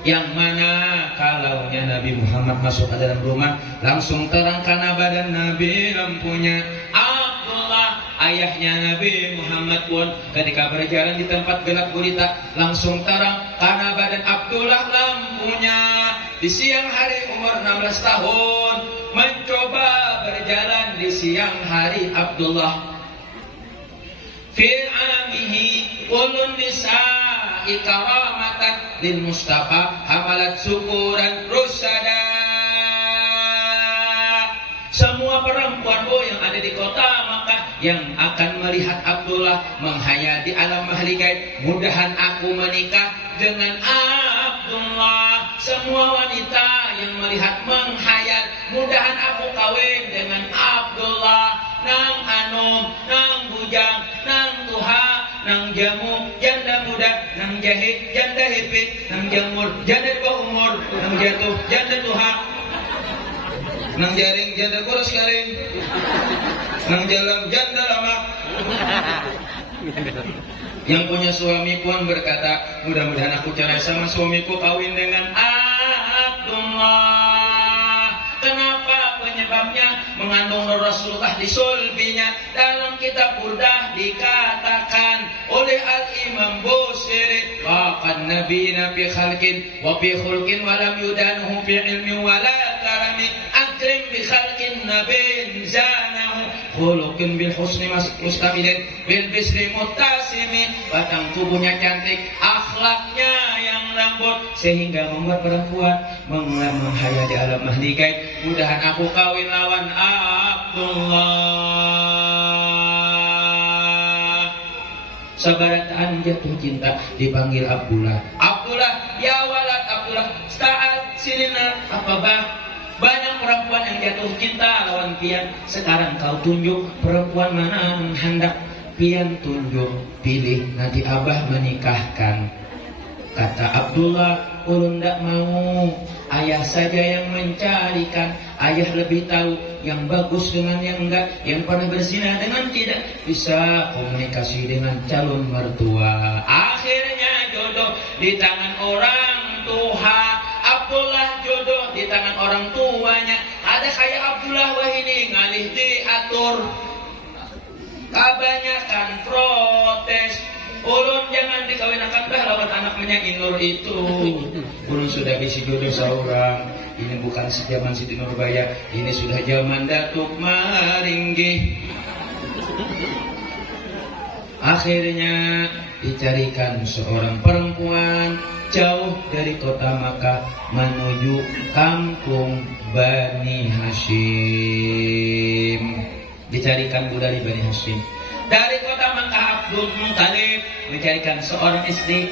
Yang mana kalaunya Nabi Muhammad masuk ke dalam rumah langsung terang karena badan Nabi lampunya. Abdullah ayahnya Nabi Muhammad pun ketika berjalan di tempat gelap gulita langsung terang karena badan Abdullah lampunya. Di siang hari umur 16 tahun mencoba berjalan di siang hari Abdullah fil amihi kulun nisa'i karamatan lil Mustafa hamalat syukuran rusada. Semua perempuan yang ada di kota Makkah yang akan melihat Abdullah menghayal di alam mahli gaib, mudahan aku menikah dengan Abdullah. Semua wanita yang melihat menghayal, mudahan aku kawin dengan Abdullah. Nang anom, nang bujang, nang tuha, nang jamu, janda muda, nang jahit, janda hipit, nang jamur, janda di bawah umur, nang jatuh, janda tuha, nang jaring, janda kurus garing, nang jalan, janda lama. Yang punya suami pun berkata, mudah-mudahan aku cerai sama suamiku, kawin dengan Abdullah. Kenapa? Penyebabnya mengandung Rasulullah di sulbinya. Dalam kitab Burdah dikatakan oleh Al-Imam Busiri, waqad nabiyina fi khalqin wa fi khulqin wa lam yudanuhu fi ilmi wa la karami akrim bi khalqin nabin zanahu khuluqin bil husni mustamilin bil bisri mutasimi. Batang tubuhnya cantik, akhlaknya yang lembut, sehingga membuat perempuan menghayal di alam mahdi gaib, mudahan aku kawin lawan Abdullah. Sabarataan jatuh cinta dipanggil Abdullah. Abdullah, ya walad Abdullah, sta'at silina apa bah? Banyak perempuan yang jatuh cinta lawan pian. Sekarang kau tunjuk perempuan mana yang hendak pian tunjuk, pilih, nanti abah menikahkan. Kata Abdullah, ulun ndak mau, ayah saja yang mencarikan. Ayah lebih tahu yang bagus dengan yang enggak, yang pernah berzina dengan tidak, bisa komunikasi dengan calon mertua. Akhirnya jodoh di tangan orang tua. Abdullah jodoh di tangan orang tuanya. Ada kayak Abdullah Wahidi ngalih diatur, kebanyakan protes. Ulun jangan dikawinkan bah lawan anaknya Inur itu. Ulun sudah bisi jodoh seorang. Ini bukan zaman Siti Nurbaya, ini sudah zaman Datuk Maringgi. Akhirnya dicarikan seorang perempuan jauh dari kota Makkah menuju kampung Bani Hashim. Dicarikan dari Bani Hashim. Dari kota Makkah Abdul Muthalib mencarikan seorang istri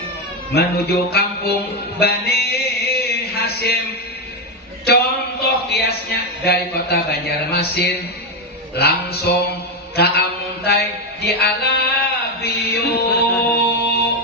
menuju kampung Bani Hashim. Contoh kiasnya dari kota Banjarmasin langsung ke Amuntai di Alabiyu,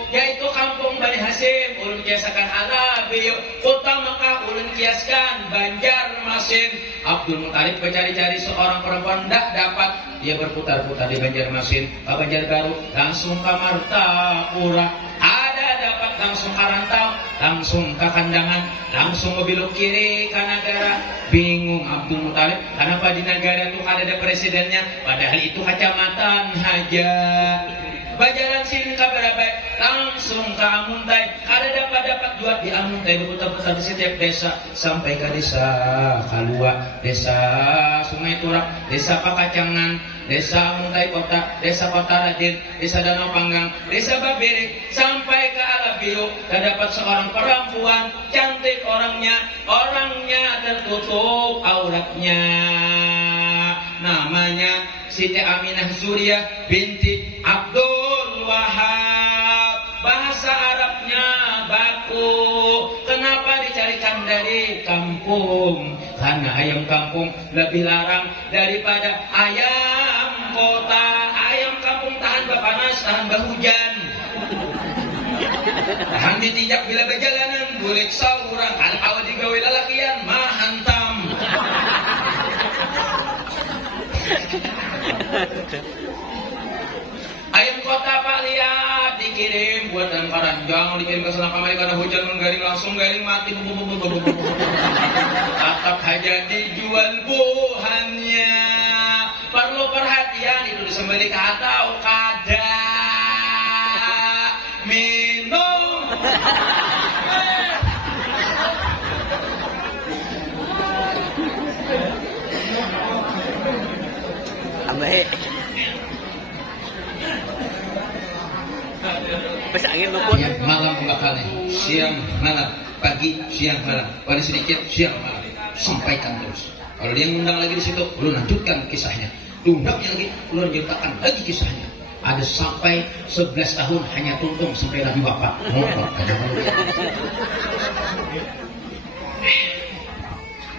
yaitu kampung Bani Hashim. Ulun kiasakan Alabiyu. Kota Makkah ulun kiaskan Banjarmasin. Abdul Muthalib mencari-cari seorang perempuan, tidak dapat. Dia berputar-putar di Banjarmasin, ke Banjarbaru, langsung ke Martapura. Ada dapat, langsung ke Rantau, langsung ke Kandangan, langsung belok kiri ke negara. Bingung Abdul Muthalib, kenapa di negara itu ada presidennya, padahal itu kecamatan saja. Bajalan sini ke Barabai, langsung ke Amuntai. Ada dapat dua di Amuntai, berputar-putar di setiap desa sampai ke desa Kalua, desa Sungai Turak, desa Pakacangan, desa Amuntai Kota, desa Kota Radin, desa Danau Panggang, desa Babere, sampai ke Alabiyu. Terdapat seorang perempuan cantik, orangnya tertutup auratnya. Namanya Siti Aminah Zuriyah binti Abdul Wahab. Bahasa Arabnya baku. Kenapa dicarikan dari kampung? Karena ayam kampung lebih larang daripada ayam kota. Ayam kampung tahan panas, tahan hujan, tahan ditinjak bila berjalanan, bulik saurang. Kalau awal digawe lalakian mah hantam. Ayam kota Pak, lihat dikirim buatan Paranjang, dikirim ke Selang Kamari karena hujan menggaring, langsung garing mati. Tetap aja dijual buahannya. Perlu perhatian, itu disembelih atau kada minum. Pas angin luput. Ya, malam bakalnya, siang malam, pagi siang malam, pada sedikit siang malam, sampaikan terus. Kalau dia ngundang lagi di situ, lu lanjutkan kisahnya. Undangnya lagi, lu lanjutkan lagi kisahnya. Ada sampai 11 tahun hanya tuntung sampai lagi bapak.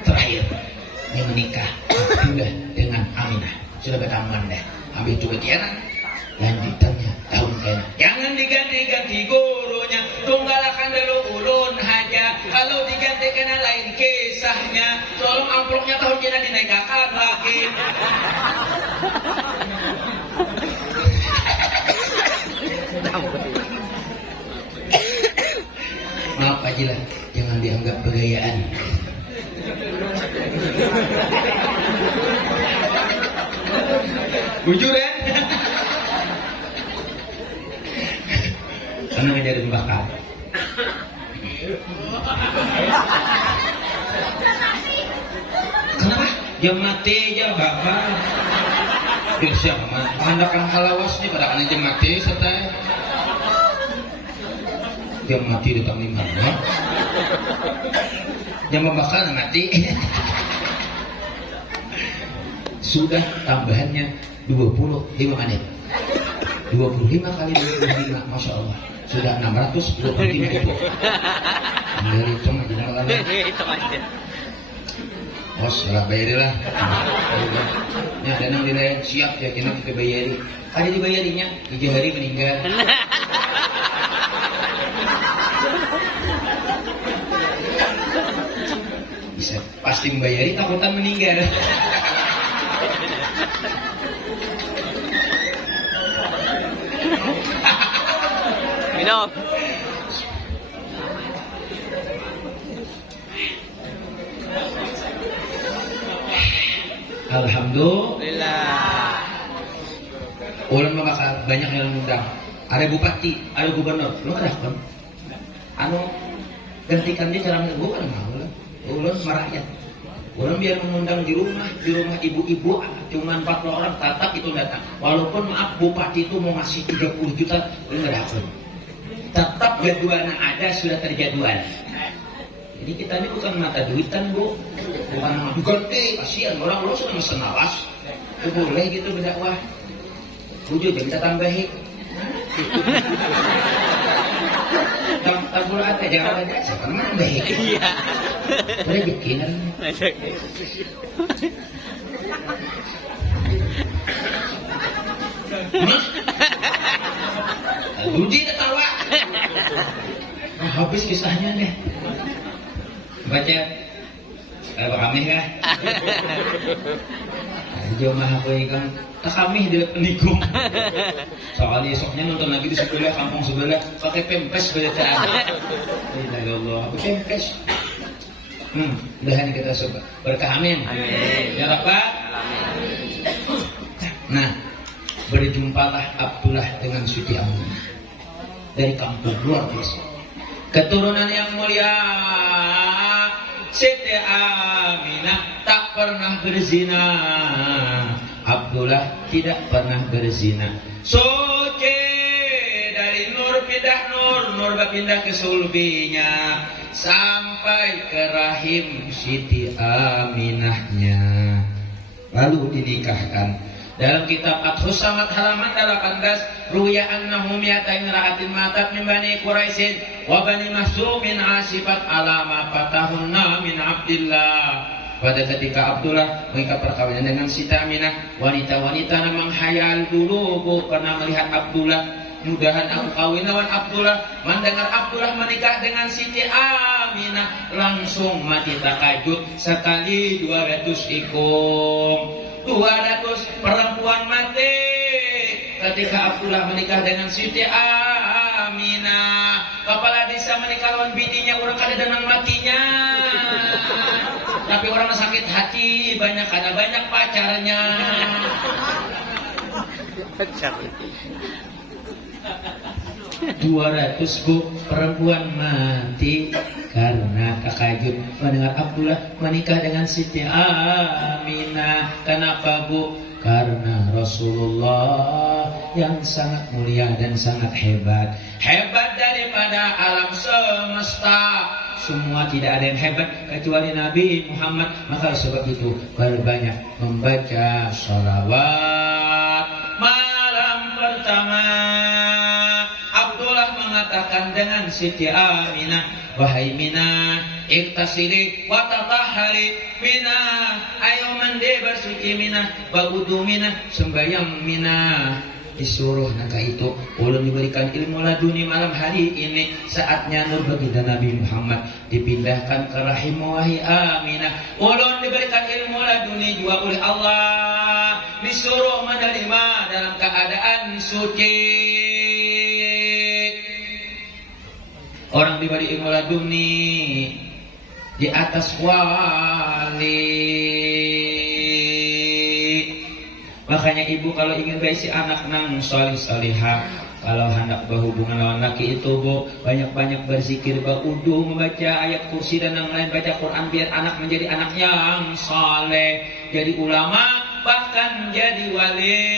Terakhir, yang menikah Abdullah dengan Aminah. Sudah bertanggungan dah. Ambil juga kianan. Lanjutannya tahun kena. Jangan diganti-ganti gurunya, tunggalakan dulu ulun haja. Kalau diganti kena lain kisahnya. Tolong amplopnya tahun kena dinaikkan lagi. Maaf Pak Jilan, jangan dianggap bergayaan. Jujur ya? Karena ngajarin bakal. Kenapa? Jam mati jam bakal. Siapa mah? Pandakan halawas nih pada kan jam mati setai. Jam mati datang di mana? Jam bakal mati. Sudah tambahannya 25 menit. 25 kali 25, Masya Allah. Sudah 625 itu. Dari itu aja. Itu aja. Bos, lah bayarilah. Ya, ada yang dilayan siap ya kita bayari. Ada dibayarinya, 3 hari meninggal. Bisa pasti membayari takutan meninggal. Minum. Alhamdulillah. Ulama bakal banyak yang ngundang. Ada bupati, ada gubernur. Lu ada kan? Anu gantikan dia cara bukan mau lah. Ulun merakyat. Ulun biar mengundang di rumah ibu-ibu cuma 40 orang tatap itu datang. Walaupun maaf bupati itu mau ngasih 30 juta, lu enggak dapat. Tetap jadwalnya ada, sudah terjadwal. Jadi kita ini bukan mata duitan Bu, bukan ganti, kasihan orang lo sudah mesen awas, itu boleh gitu berdakwah. Jujur kita tambahin. Tabur ada jangan ada siapa nambahin. Iya. Boleh bikinan. Budi ketawa. Nah, habis kisahnya deh. Baca apa kami kah? Jauh mah aku ikan tak kami di penikung. Soalnya esoknya nonton lagi di sebelah kampung sebelah pakai pempes bacaan. Ya Allah, aku pempes. Mudahan kita berkah amin. Amin. Ya Rabbal alamin. Nah, berjumpalah Abdullah dengan Siti Aminah dari kampung luar biasa. Keturunan yang mulia, Siti Aminah tak pernah berzina. Abdullah tidak pernah berzina. Suci dari nur pindah nur berpindah ke sulbinya sampai ke rahim Siti Aminahnya. Lalu dinikahkan. Dalam kitab Athus Samad halaman 18, ruya annahu mi'atain ra'atin matat min bani Quraisyin wa bani Mahzumin asifat alama fatahunna min Abdillah. Pada ketika Abdullah mengikat perkawinan dengan Siti Aminah, wanita-wanita memang hayal dulu Bu pernah melihat Abdullah. Mudahan aku kawin lawan Abdullah. Mendengar Abdullah menikah dengan Siti Aminah, langsung mati takajub sekali 200 ikung. 200 perempuan mati ketika Abdullah menikah dengan Siti Aminah. Kepala desa menikah lawan bininya, orang kada dengan matinya. Tapi orang sakit hati banyak karena banyak pacarnya. Pacar. 200 Bu perempuan mati karena takajub mendengar Abdullah menikah dengan Siti Aminah. Kenapa Bu? Karena Rasulullah yang sangat mulia dan sangat hebat. Hebat daripada alam semesta. Semua tidak ada yang hebat kecuali Nabi Muhammad. Maka sebab itu berbanyak membaca sholawat malam pertama. Abdullah mengatakan dengan Siti Aminah, wahai Minah, iktasili wa tatahhari Minah, ayo mandi bersuci Minah, bagudu Minah, sembahyang Minah. Disuruh naka itu ulun diberikan ilmu laduni malam hari ini. Saatnya nur baginda Nabi Muhammad dipindahkan ke rahim wahai Aminah. Ulun diberikan ilmu laduni juga oleh Allah, disuruh menerima dalam keadaan suci. Orang diberi ilmu laduni di atas wali. Makanya ibu kalau ingin berisi anak nang solih solihah, kalau hendak berhubungan lawan laki itu bu, banyak-banyak berzikir, berudu, membaca ayat kursi dan yang lain, baca Quran biar anak menjadi anak yang soleh, jadi ulama, bahkan jadi wali.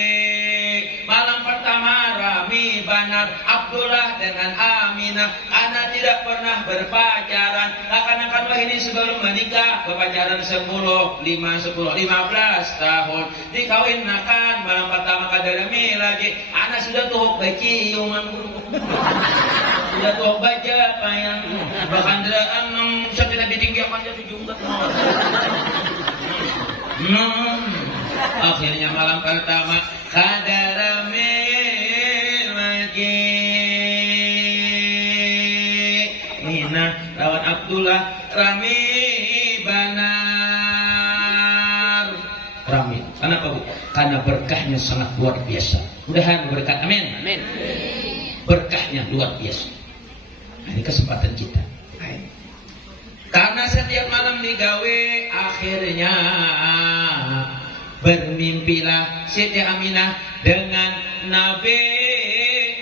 Malam pertama Rami Banar Abdullah dengan Aminah karena tidak pernah berpacaran. Akan-akan ini sebelum menikah berpacaran 15 tahun. Dikawinkan malam pertama kaderemi lagi. Anak sudah tuh baciuman sudah tuh baca apa yang bakandraan saya tidak ditinggiakan jadi juga. Akhirnya malam pertama kadarame lagi Mina lawan Abdullah Rami Banar. Rami, kenapa bu? Karena berkahnya sangat luar biasa. Mudah-mudahan berkat, amin. Amin. Berkahnya luar biasa. Nah, ini kesempatan kita. Karena setiap malam digawe, akhirnya bermimpilah Siti Aminah dengan Nabi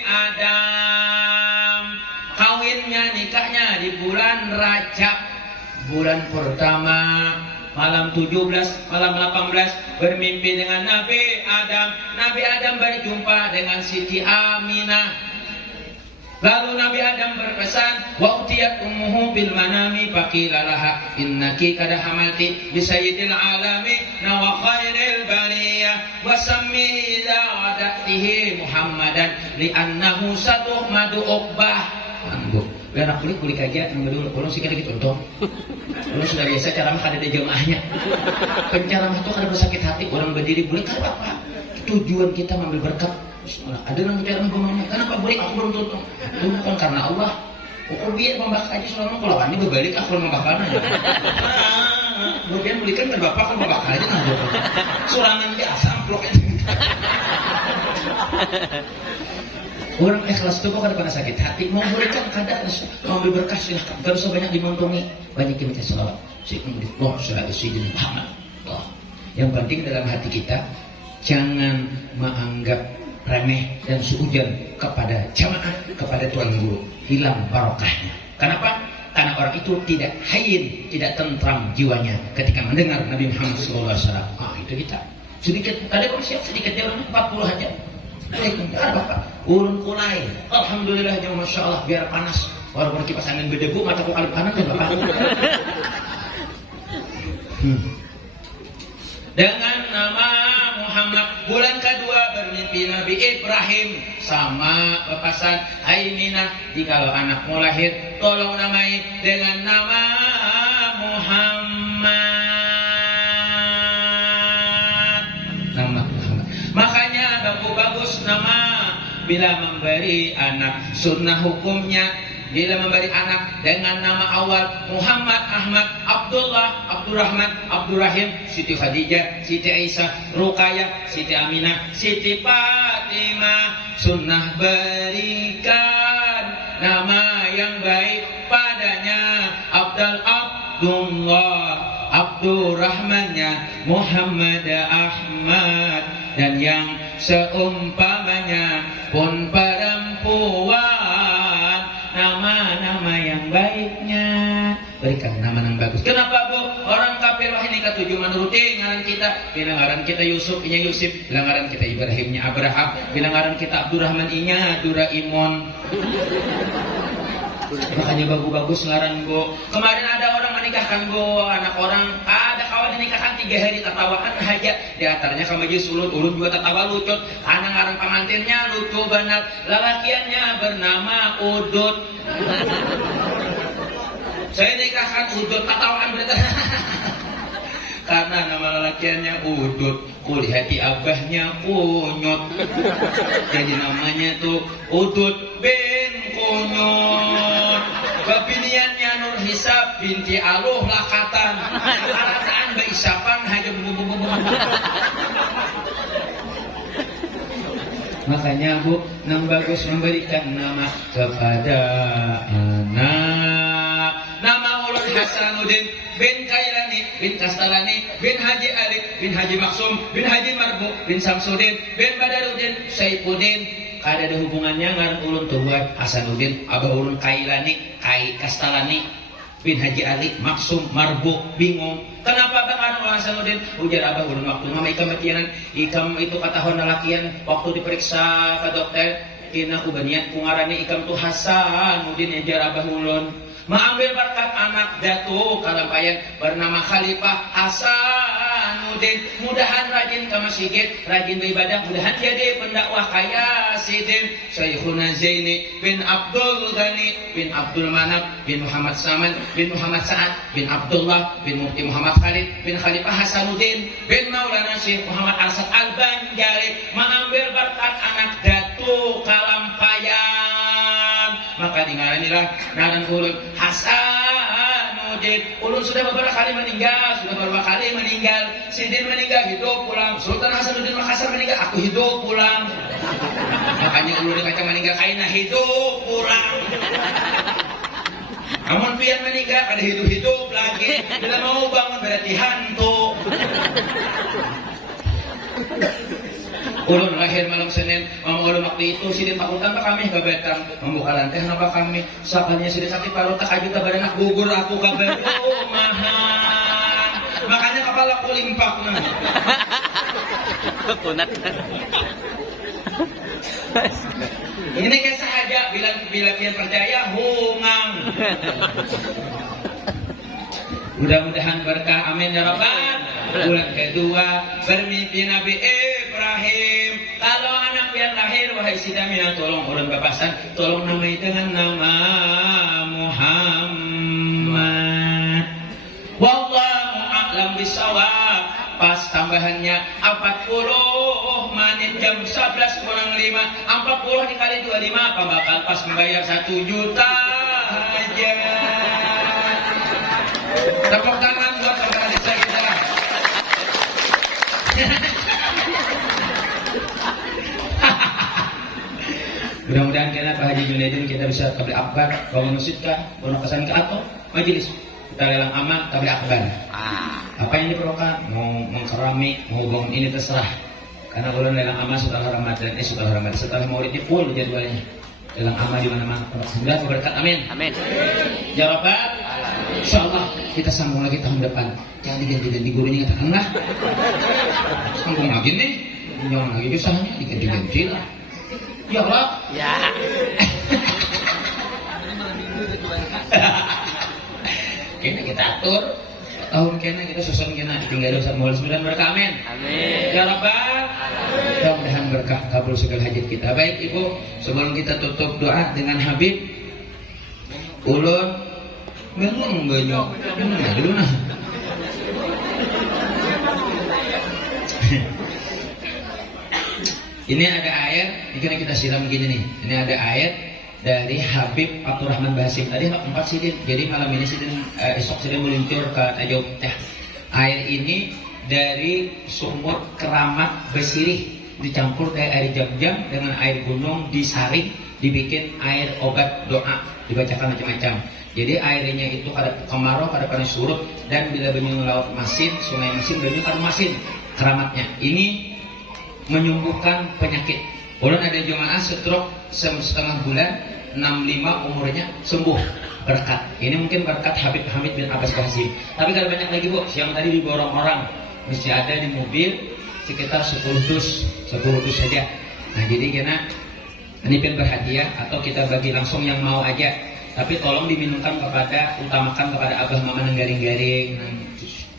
Adam. Kawinnya, nikahnya di bulan Rajab, bulan pertama, malam 17, malam 18, bermimpi dengan Nabi Adam. Nabi Adam berjumpa dengan Siti Aminah. Lalu Nabi Adam berpesan, wa utiyat ummuhu bil manami faqila laha innaki qad hamalti bi sayyidil alami wa khairil bariyah wa sammi idza wadatihi Muhammadan li'annahu satuhmadu uqbah. Anggo, anak kulik aja dulu ulun sih kita gitu untung. Ulun sudah biasa ceramah kada ada jemaahnya. Penceramah itu kada bersakit hati, orang berdiri boleh kada apa. Tujuan kita mengambil berkat. Ada yang bicara ngomongnya, kenapa boleh aku belum tutup? Itu bukan karena Allah. Aku biar membakar aja selama kalau ini berbalik aku membakar aja. Kemudian belikan kan bapak kan membakar aja kan. Surangan biasa amplok aja. Orang ikhlas itu kok pada sakit hati, mau berikan kadar, mau beri berkah silahkan. Gak usah banyak dimontongi, banyak yang baca salawat. Sayyidina Sayyidina Muhammad. Yang penting dalam hati kita jangan menganggap remeh dan seujan kepada jamaah, kepada tuan guru, hilang barokahnya. Kenapa? Karena orang itu tidak hayyin, tidak tentram jiwanya ketika mendengar Nabi Muhammad SAW. Itu kita. Sedikit, tadi kok siap sedikit dia orang 40 aja. Waalaikumsalam Bapak. Urun kulai. Alhamdulillah jauh masya Allah biar panas. Walaupun kipas angin berdebu, mataku kali panas ya Bapak. Dengan nama Muhammad, bulan kedua bermimpi Nabi Ibrahim sama pepasan, hai Minah, jikalau anak mau lahir tolong namai dengan nama Muhammad. Nama Muhammad. Makanya bagus nama bila memberi anak, sunnah hukumnya bila memberi anak dengan nama awal Muhammad, Ahmad, Abdullah, Abdurrahman, Abdurrahim, Siti Khadijah, Siti Aisyah, Ruqayyah, Siti Aminah, Siti Fatimah. Sunnah berikan nama yang baik padanya. Abdullah, Abdurrahmannya Muhammad Ahmad. Dan yang seumpamanya pun perempuan, nama-nama yang baiknya berikan nama yang bagus. Kenapa bu? Orang Israfil wah ini ketujuh menuruti ngaran kita. Ngaran kita Yusuf nya Yusuf, ngaran kita Ibrahimnya Abraham, ngaran kita Abdurrahman inya Duraimon. Makanya bagus-bagus ngaran go. Kemarin ada orang menikahkan go, anak orang ada kawan dinikahkan 3 hari tatawaan haja. Di antaranya ka majelis ulun juga tatawa lucut. Ana ngaran pengantinnya lucu banget. Lalakiannya bernama Udut. Saya nikahkan Udut tatawaan berarti. Karena nama lalakiannya Udut, kulihati abahnya Kunyot. Jadi namanya tuh Udut bin Kunyot. Kepilihannya Nur Hisab binti Aluh Lakatan. Alasan Baisapan haja bubu. Makanya Bu, nang bagus memberikan nama kepada anak. Nama ulun Hasanuddin bin Kailani bin Kastalani bin Haji Alif bin Haji Maksum bin Haji Marbu bin Samsudin bin Badaruddin Saifuddin. Kada ada hubungannya ngaran ulun tubuh Hasanuddin, abah ulun Kailani, Kastalani bin Haji Ali, Maksum, Marbu, bingung. Kenapa bang ngaran Hasanuddin? Ujar abah ulun waktu ngama ikam matianan, ikam itu katahon nalakian waktu diperiksa ke dokter, kina ubaniat kungarani ikam tu Hasanuddin ujar abah ulun. Mengambil berkat anak jatuh kalampayan bernama Khalifah Hasanuddin. Mudahan rajin ke masjid, rajin beribadah, mudahan jadi pendakwah kaya sidin. Syekhuna Zaini bin Abdul Ghani bin Abdul Manab bin Muhammad Saman bin Muhammad Sa'ad bin Abdullah bin Mufti Muhammad Khalid bin Khalifah Hasanuddin bin Maulana Syekh Muhammad Arsad Al-Banjari. Mengambil berkat anak jatuh kalampayan. Maka dingaranilah ngaran ulun Hasanuddin. Ulun sudah beberapa kali meninggal, Sidin meninggal hidup pulang, Sultan Hasanuddin Makassar meninggal, aku hidup pulang. Makanya ulun dikaca meninggal kaina hidup pulang. Amun pian meninggal kada hidup lagi. Bila mau bangun berarti hantu. Ulun lahir malam Senin, mama ulun waktu itu sidin fakultan pak kami kabetang membuka lantai kenapa kami sakalnya sidin sakit paru tak ajuta baranak gugur aku kabet mahal. Makanya kepala ku limpak nah. Kunat. Ini kayak sahaja bila kian percaya hungang. Mudah-mudahan berkah amin ya rabbal. Bulan kedua bermimpi Nabi Ibrahim. Kalau anak yang lahir wahai sidamina tolong ulun bapasan, tolong namai dengan nama Muhammad. Wallahu a'lam bishawab. Pas tambahannya 40 menit jam 11 kurang 5. 40 dikali 25 apa bakal pas membayar 1 juta aja. Tepuk tangan buat saudara kita. Mudah-mudahan kita Pak Haji Junaidin kita bisa tablik akbar, bangun masjid kah, bangun kesan ke atau majelis kita lelang amal tablik akbar. Apa yang diperlukan? Mau mengkerami, mau bangun ini terserah. Karena kalau lelang amal setelah Ramadan, setelah Maulid ini full jadwalnya. Lelang amal di mana-mana. Semoga berkat amin. Amin. Ya Rabbal. Insyaallah kita sambung lagi tahun depan. Jangan diganti-ganti gurunya katakan lah. Sambung lagi nih. Jangan lagi usahanya diganti-ganti lah. Ya Allah. Ya. Kena kita atur tahun kena kita susun kena tinggal dosa Maulid sembilan berkah amin. Amin. Ya Rabbal. Mudah-mudahan berkah kabul segala hajat kita. Baik Ibu, sebelum kita tutup doa dengan Habib ulun memang banyak dulu nah. Ini ada ayat, ini kita siram gini nih. Ini ada ayat dari Habib Abdurrahman Basim. Tadi 4 sidin. Jadi malam ini sidin, esok sidin meluncur ke Tajau. Air ini dari sumur Keramat Besirih, dicampur dari air jam-jam dengan air gunung, disaring, dibikin air obat doa, dibacakan macam-macam. Jadi airnya itu ada kemarau, ada panas surut, dan bila banyu laut masin, sungai masin, banyu kan masin keramatnya. Ini menyembuhkan penyakit. Ulun ada jemaah stroke setengah bulan, 65 umurnya sembuh berkat. Ini mungkin berkat Habib Hamid bin Abbas Qasim. Tapi kalau banyak lagi Bu, siang tadi diborong orang, masih ada di mobil sekitar 10 dus saja. Nah jadi kena ini pun berhadiah atau kita bagi langsung yang mau aja. Tapi tolong diminumkan utamakan kepada abah mama yang garing-garing,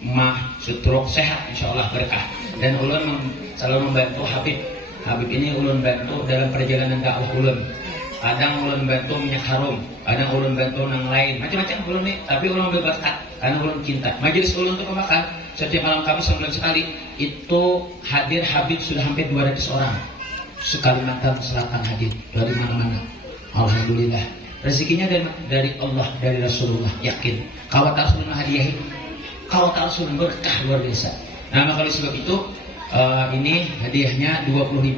mah stroke sehat insyaallah berkah. Dan ulun selalu membantu Habib ini ulun bantu dalam perjalanan dakwah ulun. Kadang ulun bantu minyak harum, kadang ulun bantu nang lain, macam-macam ulun nih. Tapi ulun berberkat karena ulun cinta. Majelis ulun untuk pemakan setiap malam Kamis sebulan sekali itu hadir Habib sudah hampir 200 orang. Sekalimantan Selatan hadir dari mana-mana. Alhamdulillah. Rezekinya dari Allah, dari Rasulullah. Yakin. Kawat Rasulullah hadiahi. Kawat Rasulullah berkah luar biasa. Nah maka oleh sebab itu ini hadiahnya 20.000.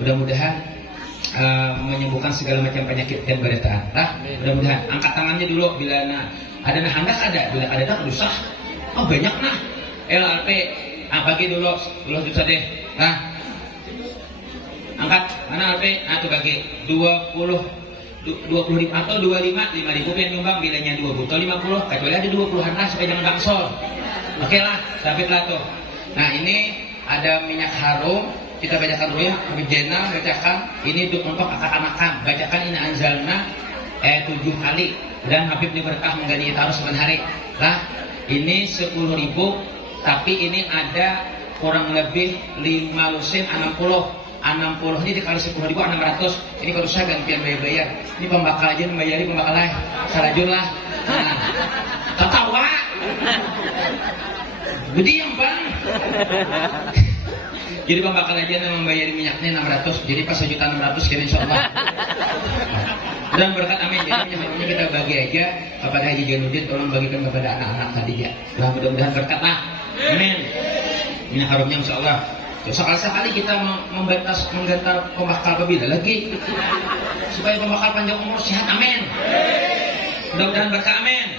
Mudah-mudahan menyembuhkan segala macam penyakit dan beritaan. Mudah-mudahan angkat tangannya dulu bila ada hendak ada, bila ada tak rusak. Oh banyak nah. LLP, bagi dulu 10 juta deh. Nah, angkat mana LP? Tuh bagi 20 atau 25, 5.000 pengen nyumbang bilanya 20 atau 50, kecuali ada 20-an lah supaya jangan bangsol. Oke lah, sabit lah tuh. Nah ini ada minyak harum. Kita bacakan dulu ya, Habib Jenal bacakan ini untuk anak-anakan, bacakan ini anzalna 7 kali dan Habib diberkah mengganti taruh 9 hari. Nah, ini 10.000 tapi ini ada kurang lebih 5 lusin 60 ini dikali 10.000 600. Ini kalau saya gantian bayar. Ini pembakal aja membayari pembakal lah. Sarajun lah. Nah, ketawa. Gede yang bang. Jadi pembakal aja yang membayari minyaknya 600. Jadi pas 1.600.000 kira insyaallah. Dan berkat amin. Jadi minyaknya kita bagi aja kepada Haji Janudin, tolong bagikan kepada anak-anak tadi ya. Nah, mudah-mudahan berkat lah. Amin. Minyak harumnya insyaallah. Sekali-sekali kita menggantar pembakal berbeda lagi supaya pembakal panjang umur sehat. Amin. Mudah-mudahan berkah. Amin.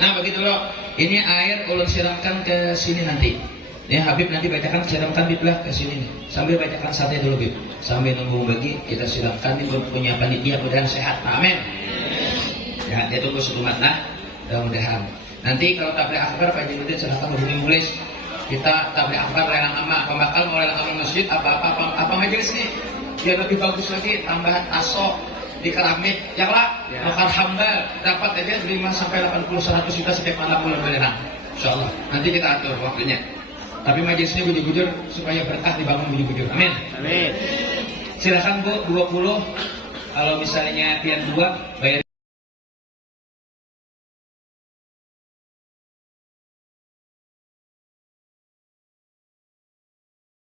Nah begitu loh. Ini air ulun siramkan ke sini nanti. Ya Habib nanti bacakan, siramkan Biblah ke sini nih. Sambil bacakan sate dulu Bib. Sambil nunggu bagi kita siramkan ini punya panitia mudah-mudahan sehat. Amin. Ya dia tunggu sebulan lah. Mudah-mudahan. Nanti kalau tabligh akbar Pak Janudin silahkan hubungi Mulis. Kita tabligh akbar lelang ama, pembakal mau lelang ama masjid apa majelis nih biar lebih bagus lagi, tambahan aso di keramik yang lah bakar hambal dapat aja 5 sampai 80-100 juta setiap malam bulan belerang insyaallah. Nanti kita atur waktunya tapi majelisnya bujur-bujur supaya berkah dibangun bujur-bujur. Amin. Amin. Silakan Bu 20 kalau misalnya pian 2 bayar